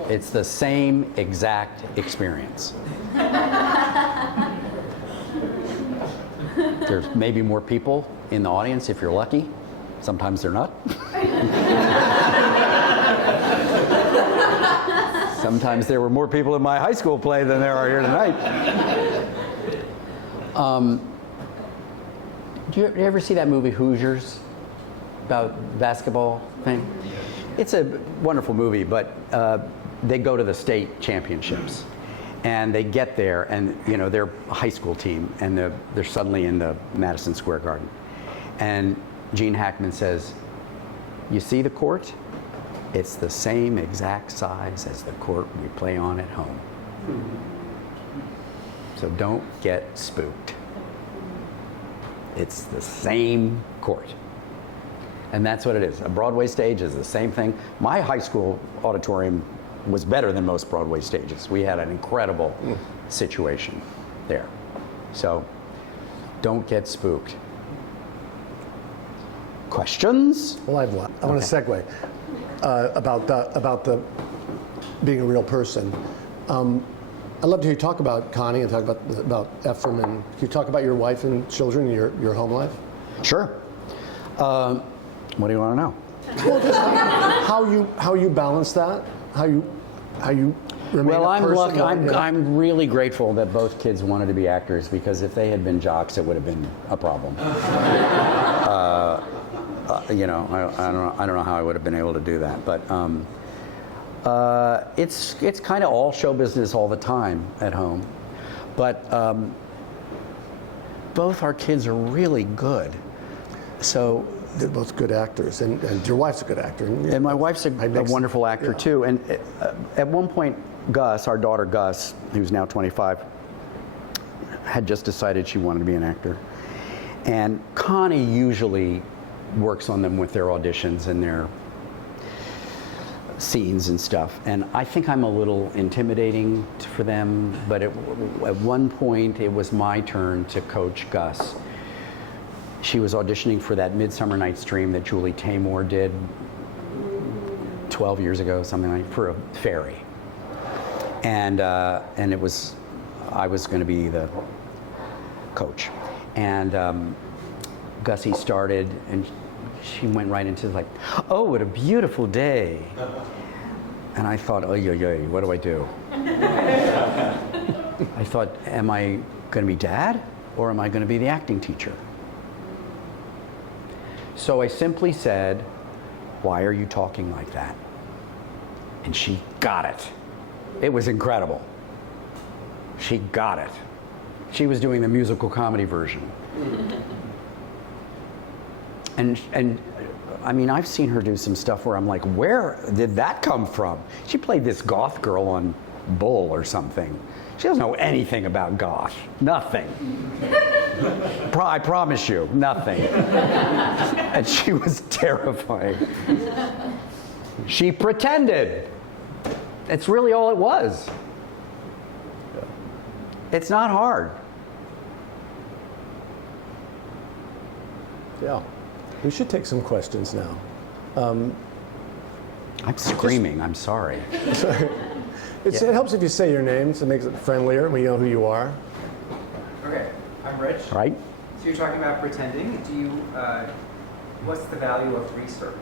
It's the same exact experience. There's maybe more people in the audience if you're lucky. Sometimes they're not. Sometimes there were more people in my high school play than there are here tonight. Do you ever see that movie Hoosiers about basketball thing? It's a wonderful movie, but they go to the state championships, and they get there, and they're a high school team, and they're suddenly in the Madison Square Garden, and Gene Hackman says, "You see the court? It's the same exact size as the court we play on at home. So don't get spooked. It's the same court." And that's what it is. A Broadway stage is the same thing. My high school auditorium was better than most Broadway stages. We had an incredible situation there. So don't get spooked. Questions? Well, I have one. I want to segue. about the being a real person. I'd love to hear you talk about Connie and talk about Ephraim, and can you talk about your wife and children and your home life? Sure. What do you want to know? Well, just how you balance that, how you remain Well, a person. lucky. you know? I'm really grateful that both kids wanted to be actors, because if they had been jocks, it would have been a problem. You know, I don't know how I would have been able to do that, but it's kind of all show business all the time at home. But both our kids are really good, so. They're both good actors, and your wife's a good actor. And my wife's a wonderful actor too. And at one point, Gus, our daughter Gus, who's now 25, had just decided she wanted to be an actor. And Connie usually works on them with their auditions and their scenes and stuff. And I think I'm a little intimidating for them, but at one point it was my turn to coach Gus. She was auditioning for that Midsummer Night's Dream that Julie Taymor did 12 years ago, something like, for a fairy. And it was, I was going to be the coach. And Gussie started, and she went right into like, oh, what a beautiful day. And I thought, oh, what do I do? I thought, am I going to be dad, or am I going to be the acting teacher? So I simply said, why are you talking like that? And she got it. It was incredible. She got it. She was doing the musical comedy version. And I mean, I've seen her do some stuff where I'm like, where did that come from? She played this goth girl on Bull or something. She doesn't know anything about goth. Nothing. I promise you, nothing. And she was terrifying. She pretended. It's really all it was. It's not hard. Yeah. We should take some questions now. I'm screaming, I'm sorry. Sorry. It helps if you say your name, so it makes it friendlier, and we know who you are. Okay, I'm Rich. Right? So you're talking about pretending. Do you, what's the value of research?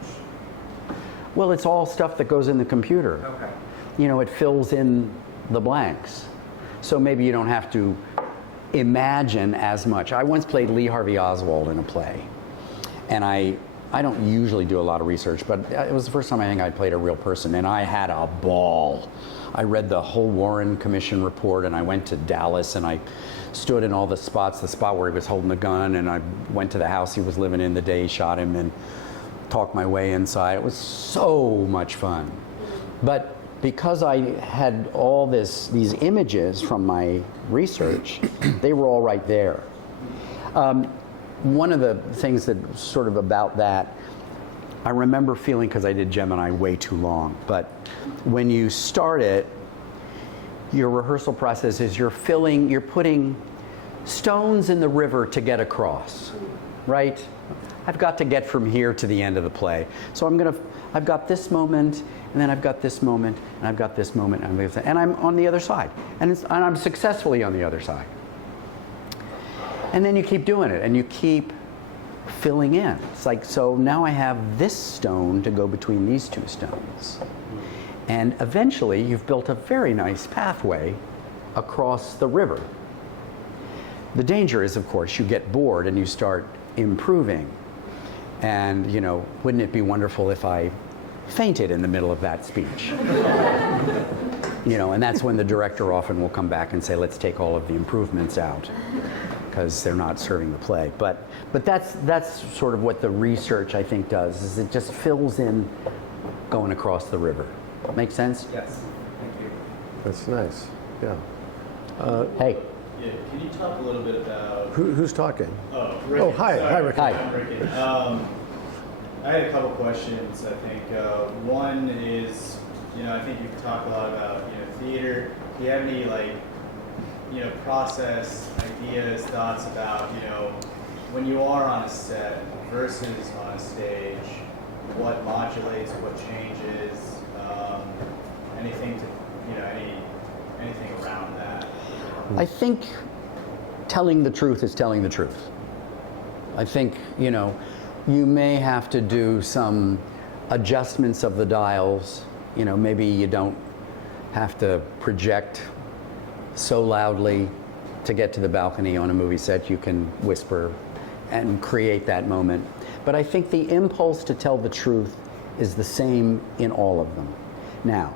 Well, it's all stuff that goes in the computer. Okay. You know, it fills in the blanks. So maybe you don't have to imagine as much. I once played Lee Harvey Oswald in a play. And I don't usually do a lot of research, but it was the first time I think I played a real person, and I had a ball. I read the whole Warren Commission report, and I went to Dallas, and I stood in all the spots, the spot where he was holding the gun, and I went to the house he was living in the day he shot him, and talked my way inside. It was so much fun. But because I had all these images from my research, they were all right there. One of the things that sort of about that, I remember feeling, because I did Gemini way too long, but when you start it, your rehearsal process is you're putting stones in the river to get across, right? I've got to get from here to the end of the play. So I've got this moment, and then I've got this moment, and I've got this moment, and I'm on the other side. And I'm successfully on the other side. And then you keep doing it, and you keep filling in. It's like, so now I have this stone to go between these two stones. And eventually, you've built a very nice pathway across the river. The danger is, of course, you get bored and you start improving. And, you know, wouldn't it be wonderful if I fainted in the middle of that speech? You know, and that's when the director often will come back and say, let's take all of the improvements out, because they're not serving the play. But that's sort of what the research, I think, does, is it just fills in going across the river. Make sense? Yes. Thank you. That's nice. Yeah. Hey. Yeah, can you talk a little bit about... Who's talking? Oh, Ricky. Oh, hi. Sorry. Hi, Ricky. Hi. I'm Ricky. I had a couple questions, I think. One is, you know, I think you've talked a lot about, you know, theater. Do you have any, like, you know, process, ideas, thoughts about, you know, when you are on a set versus on a stage, what modulates, what changes, anything to, anything around that? I think telling the truth is telling the truth. I think, you may have to do some adjustments of the dials. Maybe you don't have to project so loudly to get to the balcony on a movie set. You can whisper and create that moment. But I think the impulse to tell the truth is the same in all of them. Now,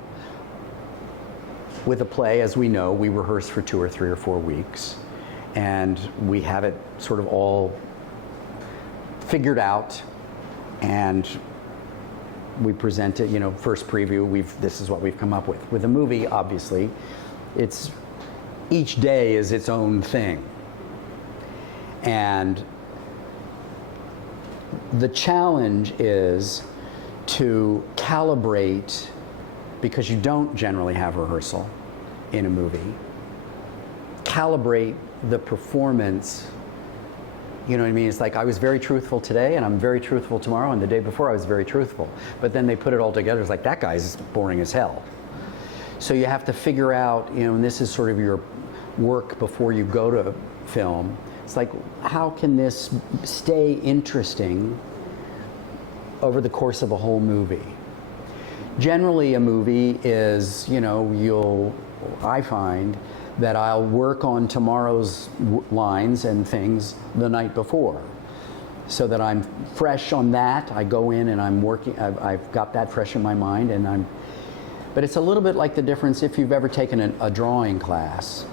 with a play, as we know, we rehearse for 2 or 3 or 4 weeks, and we have it sort of all figured out, and we present it, first preview, this is what we've come up with. With a movie, obviously, each day is its own thing. And the challenge is to calibrate, because you don't generally have rehearsal in a movie, calibrate the performance. You know what I mean? It's like I was very truthful today and I'm very truthful tomorrow, and the day before I was very truthful. But then they put it all together, it's like that guy's boring as hell. So you have to figure out, and this is sort of your work before you go to film. It's like, how can this stay interesting over the course of a whole movie? Generally, a movie is, I find that I'll work on tomorrow's lines and things the night before, so that I'm fresh on that. I go in and I'm working, I've got that fresh in my mind, but it's a little bit like the difference if you've ever taken a drawing class.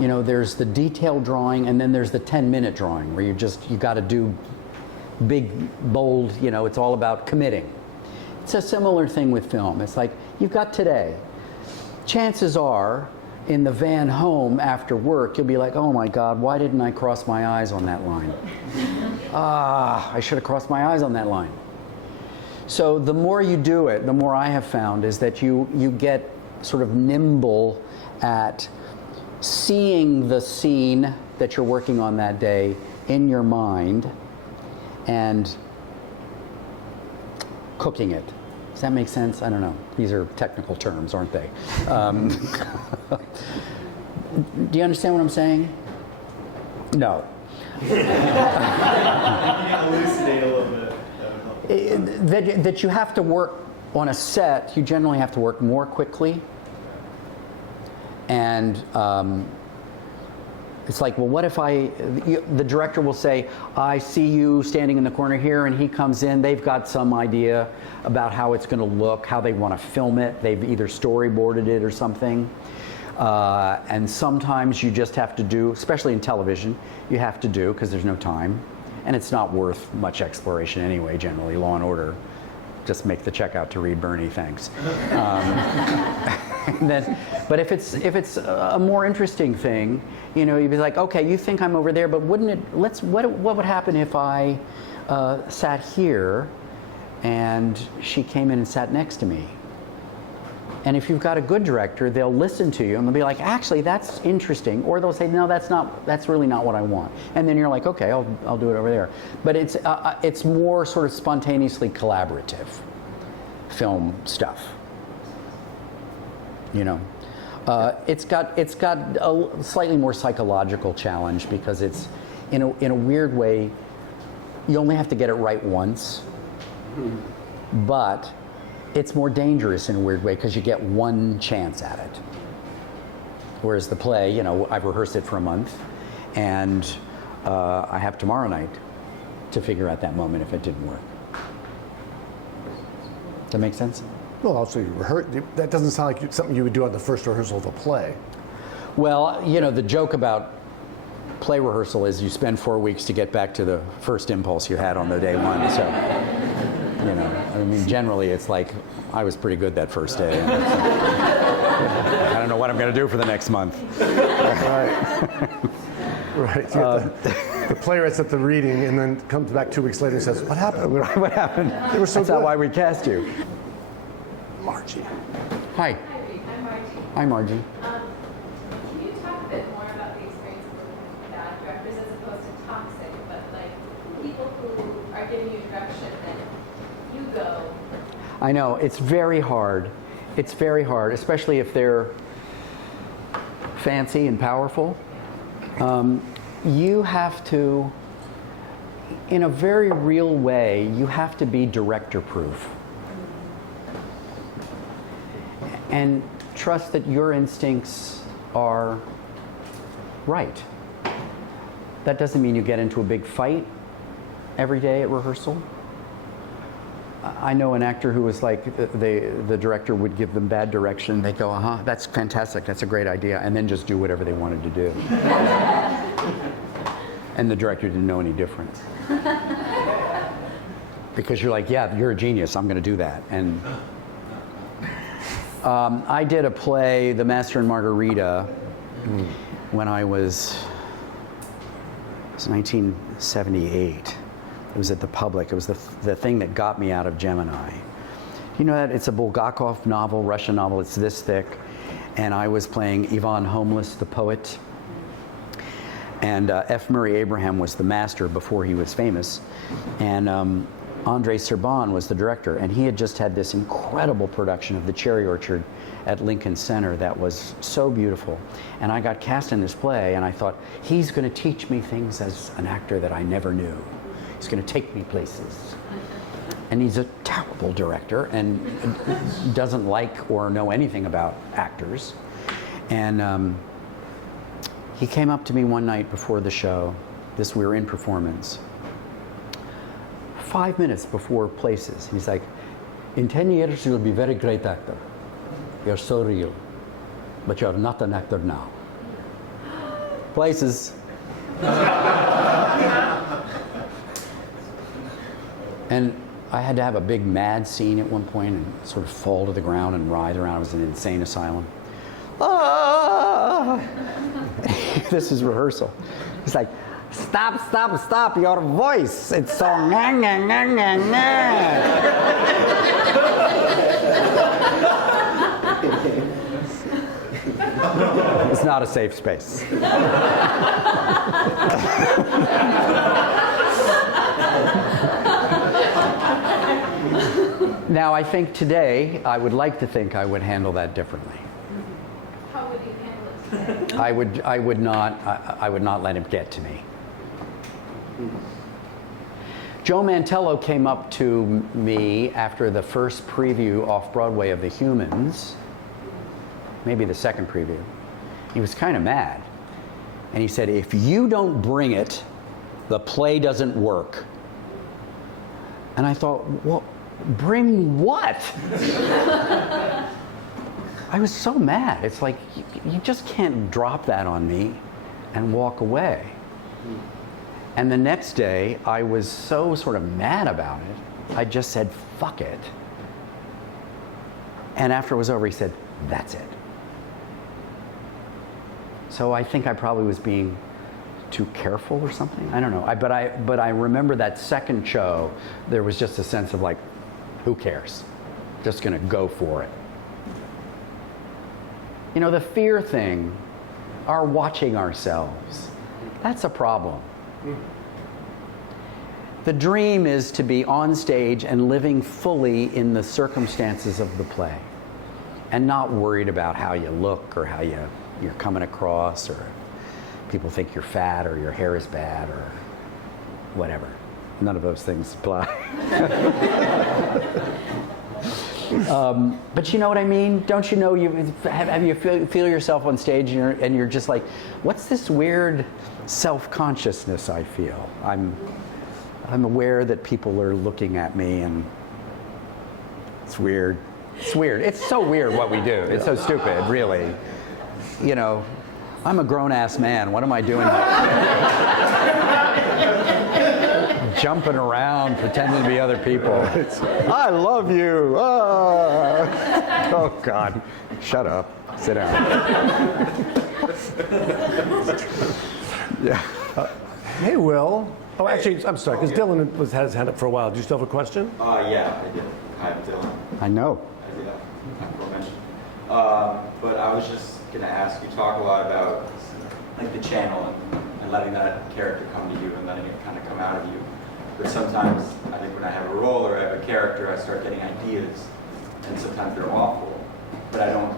There's the detailed drawing, and then there's the 10-minute drawing where you got to do big, bold, it's all about committing. It's a similar thing with film. It's like, you've got today. Chances are, in the van home after work, you'll be like, oh my God, why didn't I cross my eyes on that line? I should have crossed my eyes on that line. So the more you do it, the more I have found is that you get sort of nimble at seeing the scene that you're working on that day in your mind and cooking it. Does that make sense? I don't know. These are technical terms, aren't they? Do you understand what I'm saying? No. Elucidate a little bit. That you have to work on a set, you generally have to work more quickly. And it's like, well, what if the director will say, I see you standing in the corner here, and he comes in, they've got some idea about how it's going to look, how they want to film it. They've either storyboarded it or something. And sometimes you just have to do, especially in television, you have to do, because there's no time. And it's not worth much exploration anyway, generally, Law and Order. Just make the check out to Reed Birney, thanks. But if it's a more interesting thing, you'd be like, okay, you think I'm over there, but wouldn't it? What would happen if I sat here, and she came in and sat next to me? And if you've got a good director, they'll listen to you and they'll be like, actually, that's interesting, or they'll say, no, that's really not what I want. And then you're like, okay, I'll do it over there. But it's more sort of spontaneously collaborative film stuff. It's got a slightly more psychological challenge, because it's in a weird way, you only have to get it right once, but it's more dangerous in a weird way because you get one chance at it. Whereas the play, I've rehearsed it for a month, and I have tomorrow night to figure out that moment if it didn't work. Does that make sense? Well, also, that doesn't sound like something you would do on the first rehearsal of a play. Well, the joke about play rehearsal is you spend 4 weeks to get back to the first impulse you had on the day one. So, generally it's like, I was pretty good that first day. I don't know what I'm going to do for the next month. Right. Right. The playwright's at the reading and then comes back 2 weeks later and says, what happened? What happened? They were so That's good. not why we cast you. Margie. Hi. Hi, Reed. I'm Margie. Hi, Margie. Can you talk a bit more about the experience of working with bad directors as opposed to toxic, but like people who are giving you direction that you you go? I know, it's very hard. It's very hard, especially if they're fancy and powerful. You have to, in a very real way, you have to be director-proof. And trust that your instincts are right. That doesn't mean you get into a big fight every day at rehearsal. I know an actor who was like, the director would give them bad direction. They'd go, uh-huh, that's fantastic, that's a great idea, and then just do whatever they wanted to do. And the director didn't know any different. Because you're like, yeah, you're a genius, I'm going to do that. And I did a play, The Master and Margarita, when I was 1978. It was at the Public. It was the thing that got me out of Gemini. You know that it's a Bulgakov novel, Russian novel. It's this thick. And I was playing Ivan Homeless, the poet. And F. Murray Abraham was the master before he was famous. And Andrei Serban was the director. And he had just had this incredible production of The Cherry Orchard at Lincoln Center that was so beautiful. And I got cast in this play, and I thought, he's going to teach me things as an actor that I never knew. He's going to take me places. And he's a terrible director and doesn't like or know anything about actors. And he came up to me one night before the show. We were in performance. 5 minutes before places. He's like, in 10 years, you'll be a very great actor. You're so real. But you're not an actor now. Places. And I had to have a big mad scene at one point and sort of fall to the ground and writhe around. I was in an insane asylum. Ah! This is rehearsal. He's like, stop, stop, stop, your voice. It's so nga, nga, nga, nga, nga. It's not a safe space. Now, I think today, I would like to think I would handle that differently. How would you handle it today? I would not let him get to me. Joe Mantello came up to me after the first preview off Broadway of The Humans, maybe the second preview. He was kind of mad. And he said, if you don't bring it, the play doesn't work. And I thought, well, bring what? I was so mad. It's like, you just can't drop that on me and walk away. And the next day, I was so sort of mad about it, I just said, fuck it. And after it was over, he said, that's it. So I think I probably was being too careful or something. I don't know. But I remember that second show, there was just a sense of like, who cares? Just gonna go for it. You know, the fear thing, our watching ourselves, that's a problem. The dream is to be on stage and living fully in the circumstances of the play and not worried about how you look or how you're coming across, or people think you're fat or your hair is bad or whatever. None of those things apply. But you know what I mean? Don't you know, have you feel yourself on stage and you're just like, what's this weird self-consciousness I feel? I'm aware that people are looking at me, and it's weird. It's weird. It's so weird what we do. It's so stupid, really. You know, I'm a grown-ass man. What am I doing? Jumping around, pretending to be other people. I love you. Oh, God. Shut up. Sit down. Yeah. Hey, Will. Oh, actually, I'm sorry, because Dylan had his hand up for a while. Do you still have a question? Yeah, I did. Hi, I'm Dylan. I know. I did. I mentioned. But I was just going to ask, you talk a lot about like the channel and letting that character come to you and letting it kind of come out of you. But sometimes, I think when I have a role or I have a character, I start getting ideas, and sometimes they're awful. But I don't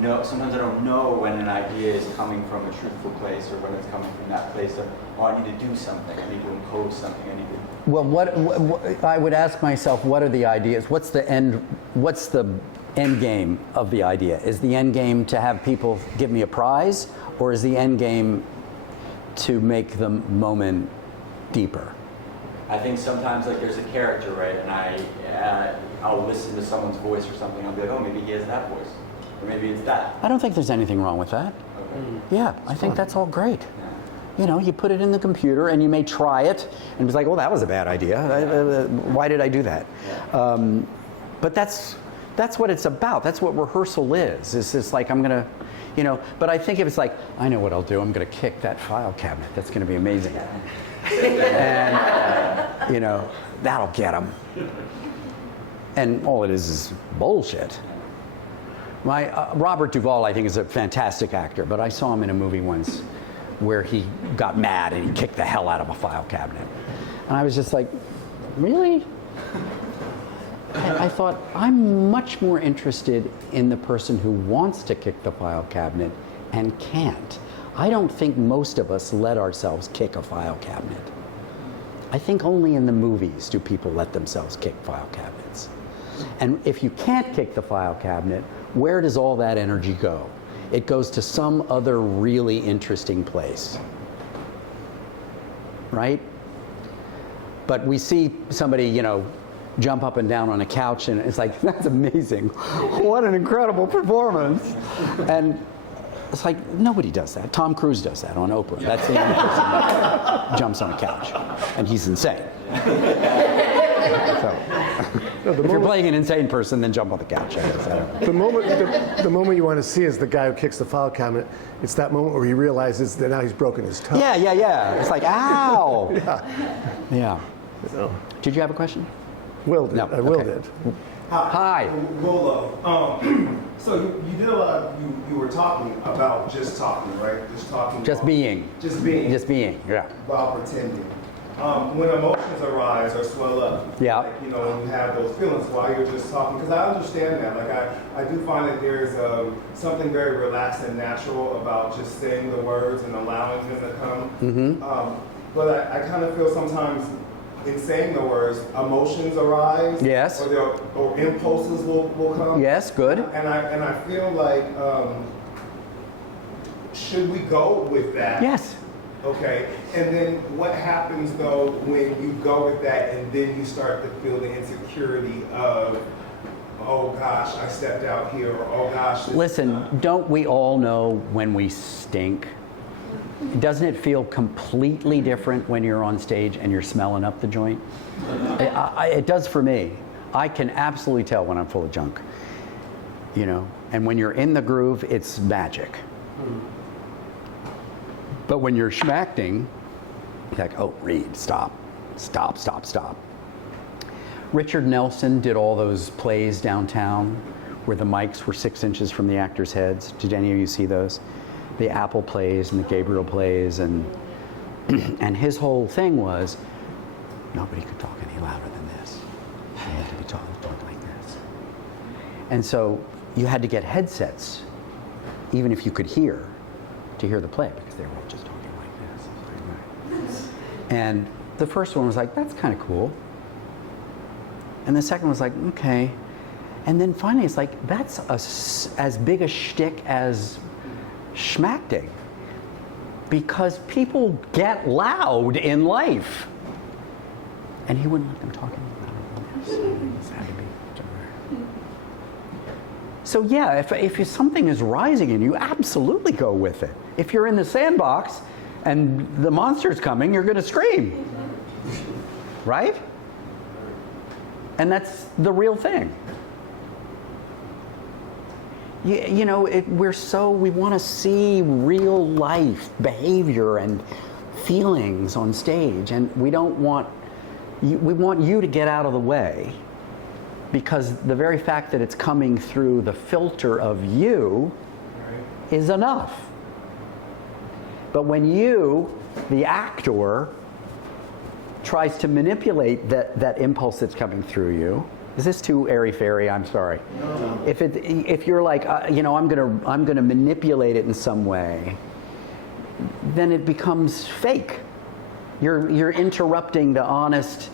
know, sometimes I don't know when an idea is coming from a truthful place or when it's coming from that place of, oh, I need to do something, I need to impose something, I need to... Well, what I would ask myself, what are the ideas? What's the end game of the idea? Is the end game to have people give me a prize, or is the end game to make the moment deeper? I think sometimes like there's a character, right, and I'll listen to someone's voice or something, I'll be like, oh, maybe he has that voice, or maybe it's that. I don't think there's anything wrong with that. Okay. Yeah, I think that's all great. Yeah. You know, you put it in the computer and you may try it and be like, oh, that was a bad idea. Why did I do that? But that's what it's about. That's what rehearsal is. It's just like, I'm going to, you know, but I think if it's like, I know what I'll do. I'm going to kick that file cabinet. That's going to be amazing. And, you know, that'll get them. And all it is bullshit. Robert Duvall, I think, is a fantastic actor, but I saw him in a movie once where he got mad and he kicked the hell out of a file cabinet. And I was just like, really? And I thought, I'm much more interested in the person who wants to kick the file cabinet and can't. I don't think most of us let ourselves kick a file cabinet. I think only in the movies do people let themselves kick file cabinets. And if you can't kick the file cabinet, where does all that energy go? It goes to some other really interesting place, right? But we see somebody, you know, jump up and down on a couch and it's like, that's amazing. What an incredible performance. And it's like, nobody does that. Tom Cruise does that on Oprah. That's the only person that jumps on a couch. And he's insane. So, if you're playing an insane person, then jump on the couch. I guess. The moment you want to see is the guy who kicks the file cabinet. It's that moment where he realizes that now he's broken his toe. Yeah. It's like, ow. Yeah. So, Did you have a question? Will did. No, Will okay. did. Hi. Willow. So you did a lot. You were talking about just talking, right? Just talking. Just being. Just being. Just being. Yeah. While pretending. When emotions arise or swell up, Yeah. like, you know, when you have those feelings while you're just talking, because I understand that. Like I do find that there's something very relaxed and natural about just saying the words and allowing them to come. Mm-hmm. But I kind of feel sometimes in saying the words, emotions arise. Yes. Or impulses will come. Yes, good. And I feel like, should we go with that? Yes. Okay. And then what happens though when you go with that and then you start to feel the insecurity of, oh gosh, I stepped out here, or oh gosh. Listen, don't we all know when we stink? Doesn't it feel completely different when you're on stage and you're smelling up the joint? It does for me. I can absolutely tell when I'm full of junk, you know? And when you're in the groove, it's magic. But when you're schmacting, like, oh, Reed, stop. Richard Nelson did all those plays downtown where the mics were 6 inches from the actors' heads. Did any of you see those? The Apple plays and the Gabriel plays, and and his whole thing was, nobody could talk any louder than this. You had to be talking like this. And so you had to get headsets, even if you could hear, to hear the play, because they were all just talking like this. And the first one was like, that's kind of cool. And the second was like, okay. And then finally it's like, that's as big a shtick as schmacting, because people get loud in life. And he wouldn't let them talk any louder than this. It had to be. So yeah, if something is rising in you, absolutely go with it. If you're in the sandbox and the monster's coming, you're going to scream, right? And that's the real thing. You know, we want to see real life behavior and feelings on stage, and we want you to get out of the way, because the very fact that it's coming through the filter of you is enough. But when you, the actor, tries to manipulate that impulse that's coming through you. Is this too airy-fairy? I'm sorry. No. If you're like, you know, I'm gonna manipulate it in some way, then it becomes fake. You're interrupting the honest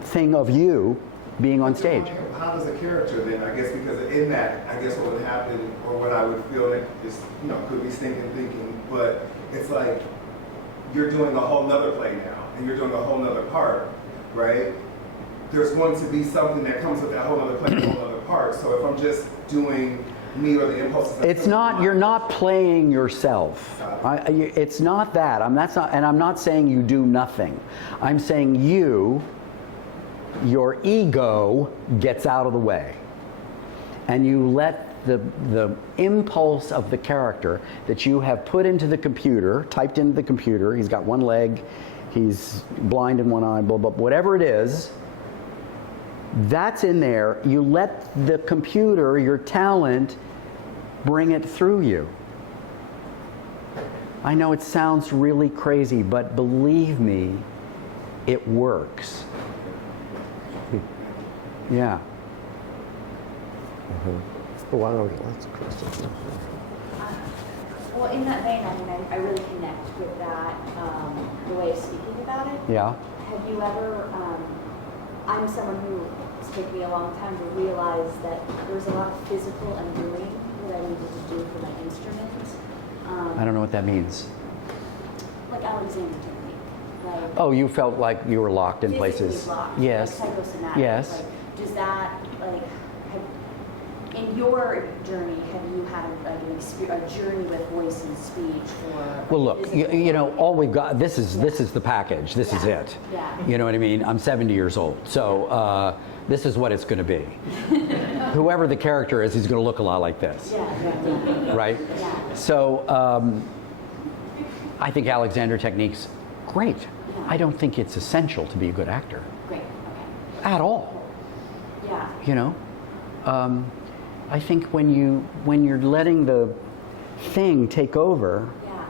thing of you being on stage. How does a character then, I guess, because in that, I guess what would happen, or what I would feel like is, you know, could be stinking thinking, but it's like you're doing a whole nother play now, and you're doing a whole nother part, right? There's going to be something that comes with that whole other play, a whole other part. So if I'm just doing me or the impulses, It's not. You're not playing yourself. It's not that. And I'm not saying you do nothing. I'm saying your ego gets out of the way, and you let the impulse of the character that you have put into the computer, typed into the computer. He's got one leg. He's blind in one eye. Blah blah. Whatever it is. That's in there. You let the computer, your talent, bring it through you. I know it sounds really crazy, but believe me, it works. Yeah. Why don't we, let's Kristen. Well, in that vein, I mean, I really connect with that, the way of speaking about it. Yeah. Have you ever, I'm someone who it's taken me a long time to realize that there's a lot of physical undoing that I needed to do for my instrument. I don't know what that means. Like Alexander technique. Like Oh, you felt like you were locked in physically places. blocked, Yes. Like psychosomatic. Yes. Like, does that, like, in your journey, have you had a journey with voice and speech, or? Well, look, physical- you know, all we've got. This is the package. This is Yeah. it. Yeah. You know what I mean? I'm 70 years old, so this is what it's going to be. Whoever the character is, he's going to look a lot like this, Yeah. right? Yeah. So I think Alexander technique's great. Yeah. I don't think it's essential to be a good actor Great. Okay. at all. Yeah. You know, I think when you're letting the thing take over. Yeah.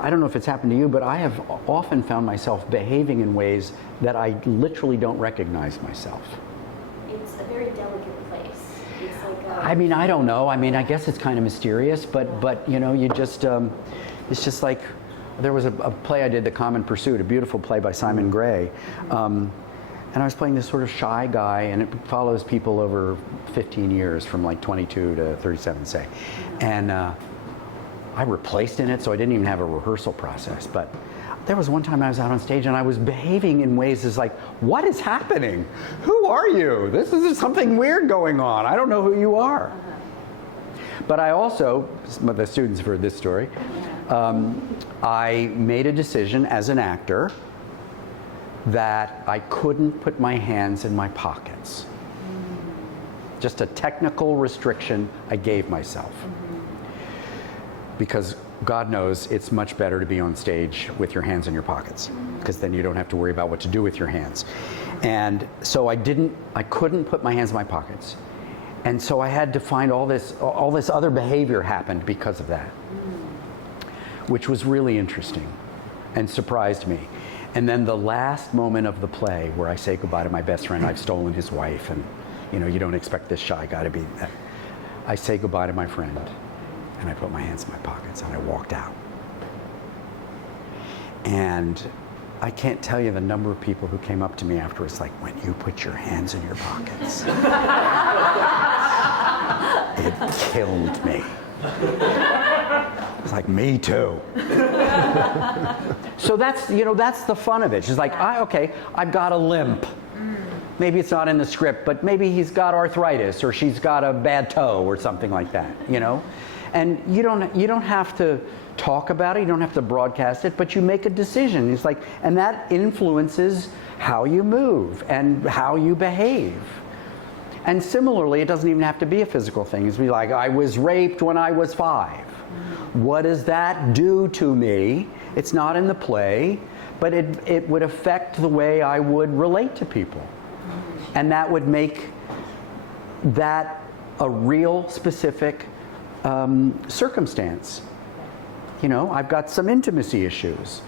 I don't know if it's happened to you, but I have often found myself behaving in ways that I literally don't recognize myself. It's a very delicate place. It's like a, I mean, I don't know. I mean, I guess it's kind of mysterious, but you know, you just it's just like there was a play I did, The Common Pursuit, a beautiful play by Simon Gray, and I was playing this sort of shy guy, and it follows people over 15 years, from like 22 to 37, say, and I replaced in it, so I didn't even have a rehearsal process. But there was one time I was out on stage and I was behaving in ways as like, what is happening? Who are you? This is something weird going on. I don't know who you are. But I also, the students have heard this story, I made a decision as an actor that I couldn't put my hands in my pockets. Just a technical restriction I gave myself. Because God knows it's much better to be on stage with your hands in your pockets, because then you don't have to worry about what to do with your hands. And so I couldn't put my hands in my pockets. And so I had to find all this other behavior happened because of that, which was really interesting and surprised me. And then the last moment of the play, where I say goodbye to my best friend, I've stolen his wife, and you know, you don't expect this shy guy to be that. I say goodbye to my friend, and I put my hands in my pockets and I walked out. And I can't tell you the number of people who came up to me afterwards, like, when you put your hands in your pockets, it killed me. It's like, me too. So that's, you know, that's the fun of it. She's like, okay, I've got a limp. Maybe it's not in the script, but maybe he's got arthritis, or she's got a bad toe, or something like that, you know? And you don't have to talk about it, you don't have to broadcast it, but you make a decision. It's like, and that influences how you move and how you behave. And similarly, it doesn't even have to be a physical thing. It's be like, I was raped when I was 5. What does that do to me? It's not in the play, but it would affect the way I would relate to people. And that would make that a real specific circumstance. You know, I've got some intimacy issues.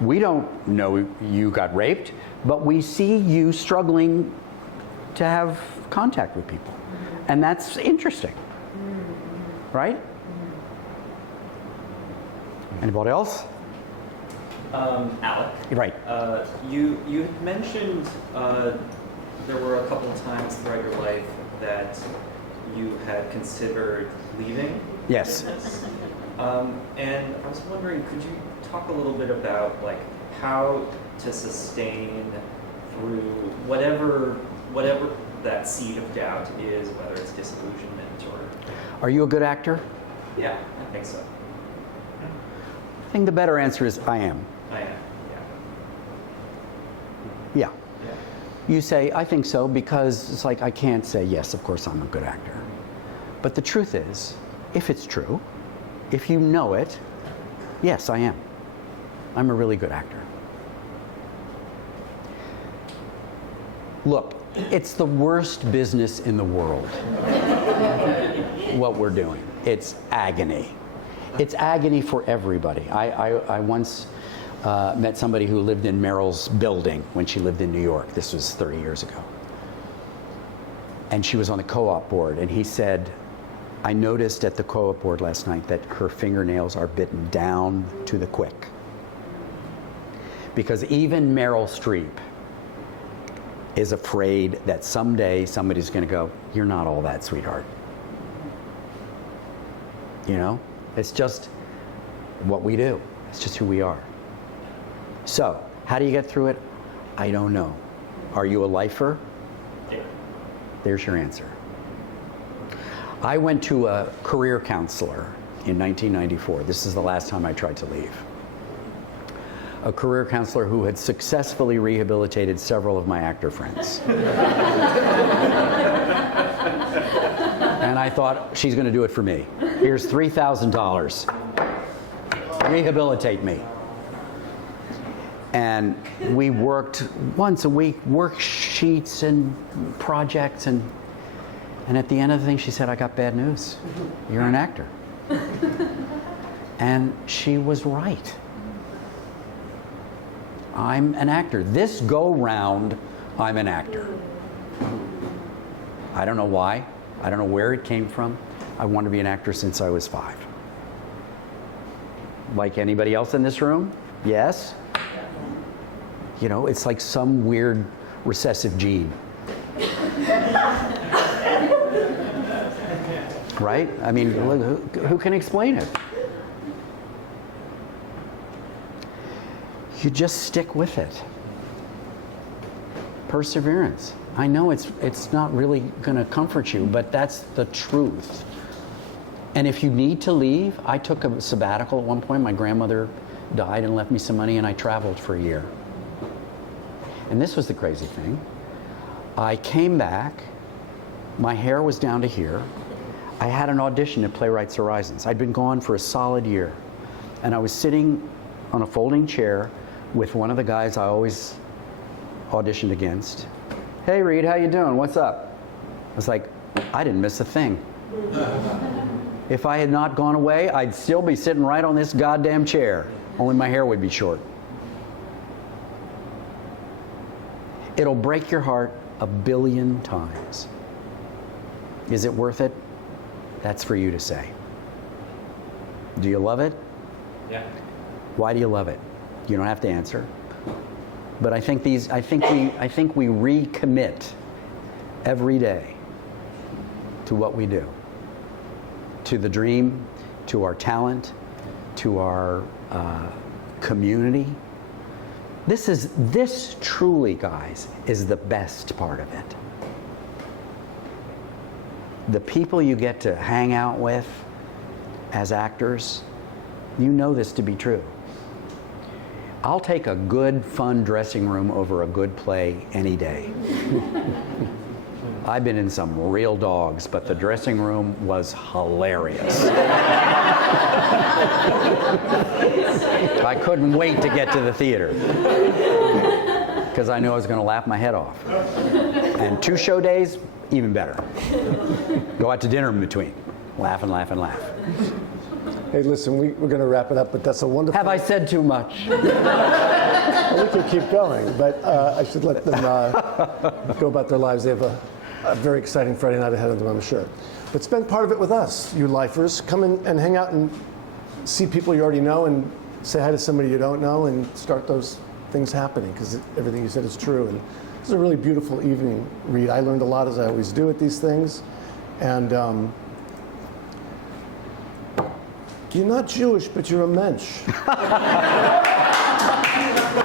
We don't know you got raped, but we see you struggling to have contact with people. And that's interesting, right? Anybody else? Alec. Right. You had mentioned there were a couple of times throughout your life that you had considered leaving. Yes. And I was wondering, could you talk a little bit about like how to sustain through whatever that seed of doubt is, whether it's disillusionment or... Are you a good actor? Yeah, I think so. I think the better answer is I am. I am, Yeah. yeah. You say, I think so, because it's like I can't say, yes, of course I'm a good actor. But the truth is, if it's true, if you know it, yes, I am. I'm a really good actor. Look, it's the worst business in the world, what we're doing. It's agony. It's agony for everybody. I once met somebody who lived in Meryl's building when she lived in New York. This was 30 years ago. And she was on the co-op board, and he said, I noticed at the co-op board last night that her fingernails are bitten down to the quick. Because even Meryl Streep is afraid that someday somebody's going to go, you're not all that, sweetheart. You know? It's just what we do. It's just who we are. So, how do you get through it? I don't know. Are you a lifer? Yeah. There's your answer. I went to a career counselor in 1994. This is the last time I tried to leave. A career counselor who had successfully rehabilitated several of my actor friends. And I thought, she's going to do it for me. Here's $3,000. Rehabilitate me. And we worked once a week, worksheets and projects, and at the end of the thing, she said, I got bad news. You're an actor. And she was right. I'm an actor. This go round, I'm an actor. I don't know why. I don't know where it came from. I wanted to be an actor since I was 5. Like anybody else in this room? Yes? You know, it's like some weird recessive gene. Right? I mean, who can explain it? You just stick with it. Perseverance. I know it's not really going to comfort you, but that's the truth. And if you need to leave, I took a sabbatical at one point. My grandmother died and left me some money, and I traveled for a year. And this was the crazy thing. I came back, my hair was down to here. I had an audition at Playwrights Horizons. I'd been gone for a solid year. And I was sitting on a folding chair with one of the guys I always auditioned against. Hey Reed, how you doing? What's up? I was like, I didn't miss a thing. If I had not gone away, I'd still be sitting right on this goddamn chair. Only my hair would be short. It'll break your heart 1 billion times. Is it worth it? That's for you to say. Do you love it? Yeah. Why do you love it? You don't have to answer. But I think we recommit every day to what we do. To the dream, to our talent, to our community. This truly, guys, is the best part of it. The people you get to hang out with as actors, you know this to be true. I'll take a good, fun dressing room over a good play any day. I've been in some real dogs, but the dressing room was hilarious. I couldn't wait to get to the theater because I knew I was going to laugh my head off. And 2 show days, even better. Go out to dinner in between. Laugh and laugh and laugh. Hey, listen, we're going to wrap it up, but that's a wonderful... Have I said too much? Well, we could keep going, but I should let them go about their lives. They have a very exciting Friday night ahead of them, I'm sure. But spend part of it with us, you lifers. Come in and hang out and see people you already know and say hi to somebody you don't know and start those things happening, because everything you said is true. And this is a really beautiful evening, Reed. I learned a lot, as I always do at these things. And you're not Jewish, but you're a mensch.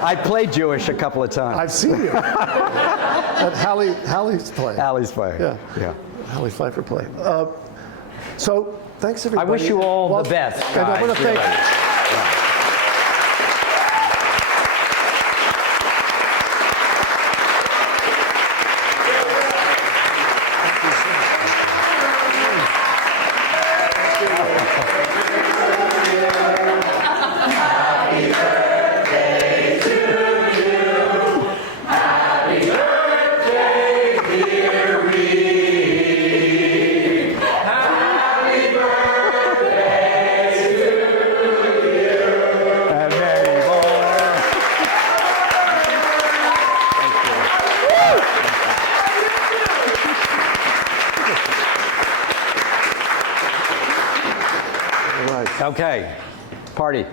I played Jewish a couple of times. I've seen you. At Hallie's play. Allie's play. Yeah. Hallie Pfeiffer play. So, thanks everybody. I wish you all the best, And I want guys, to thank... really. Okay, party.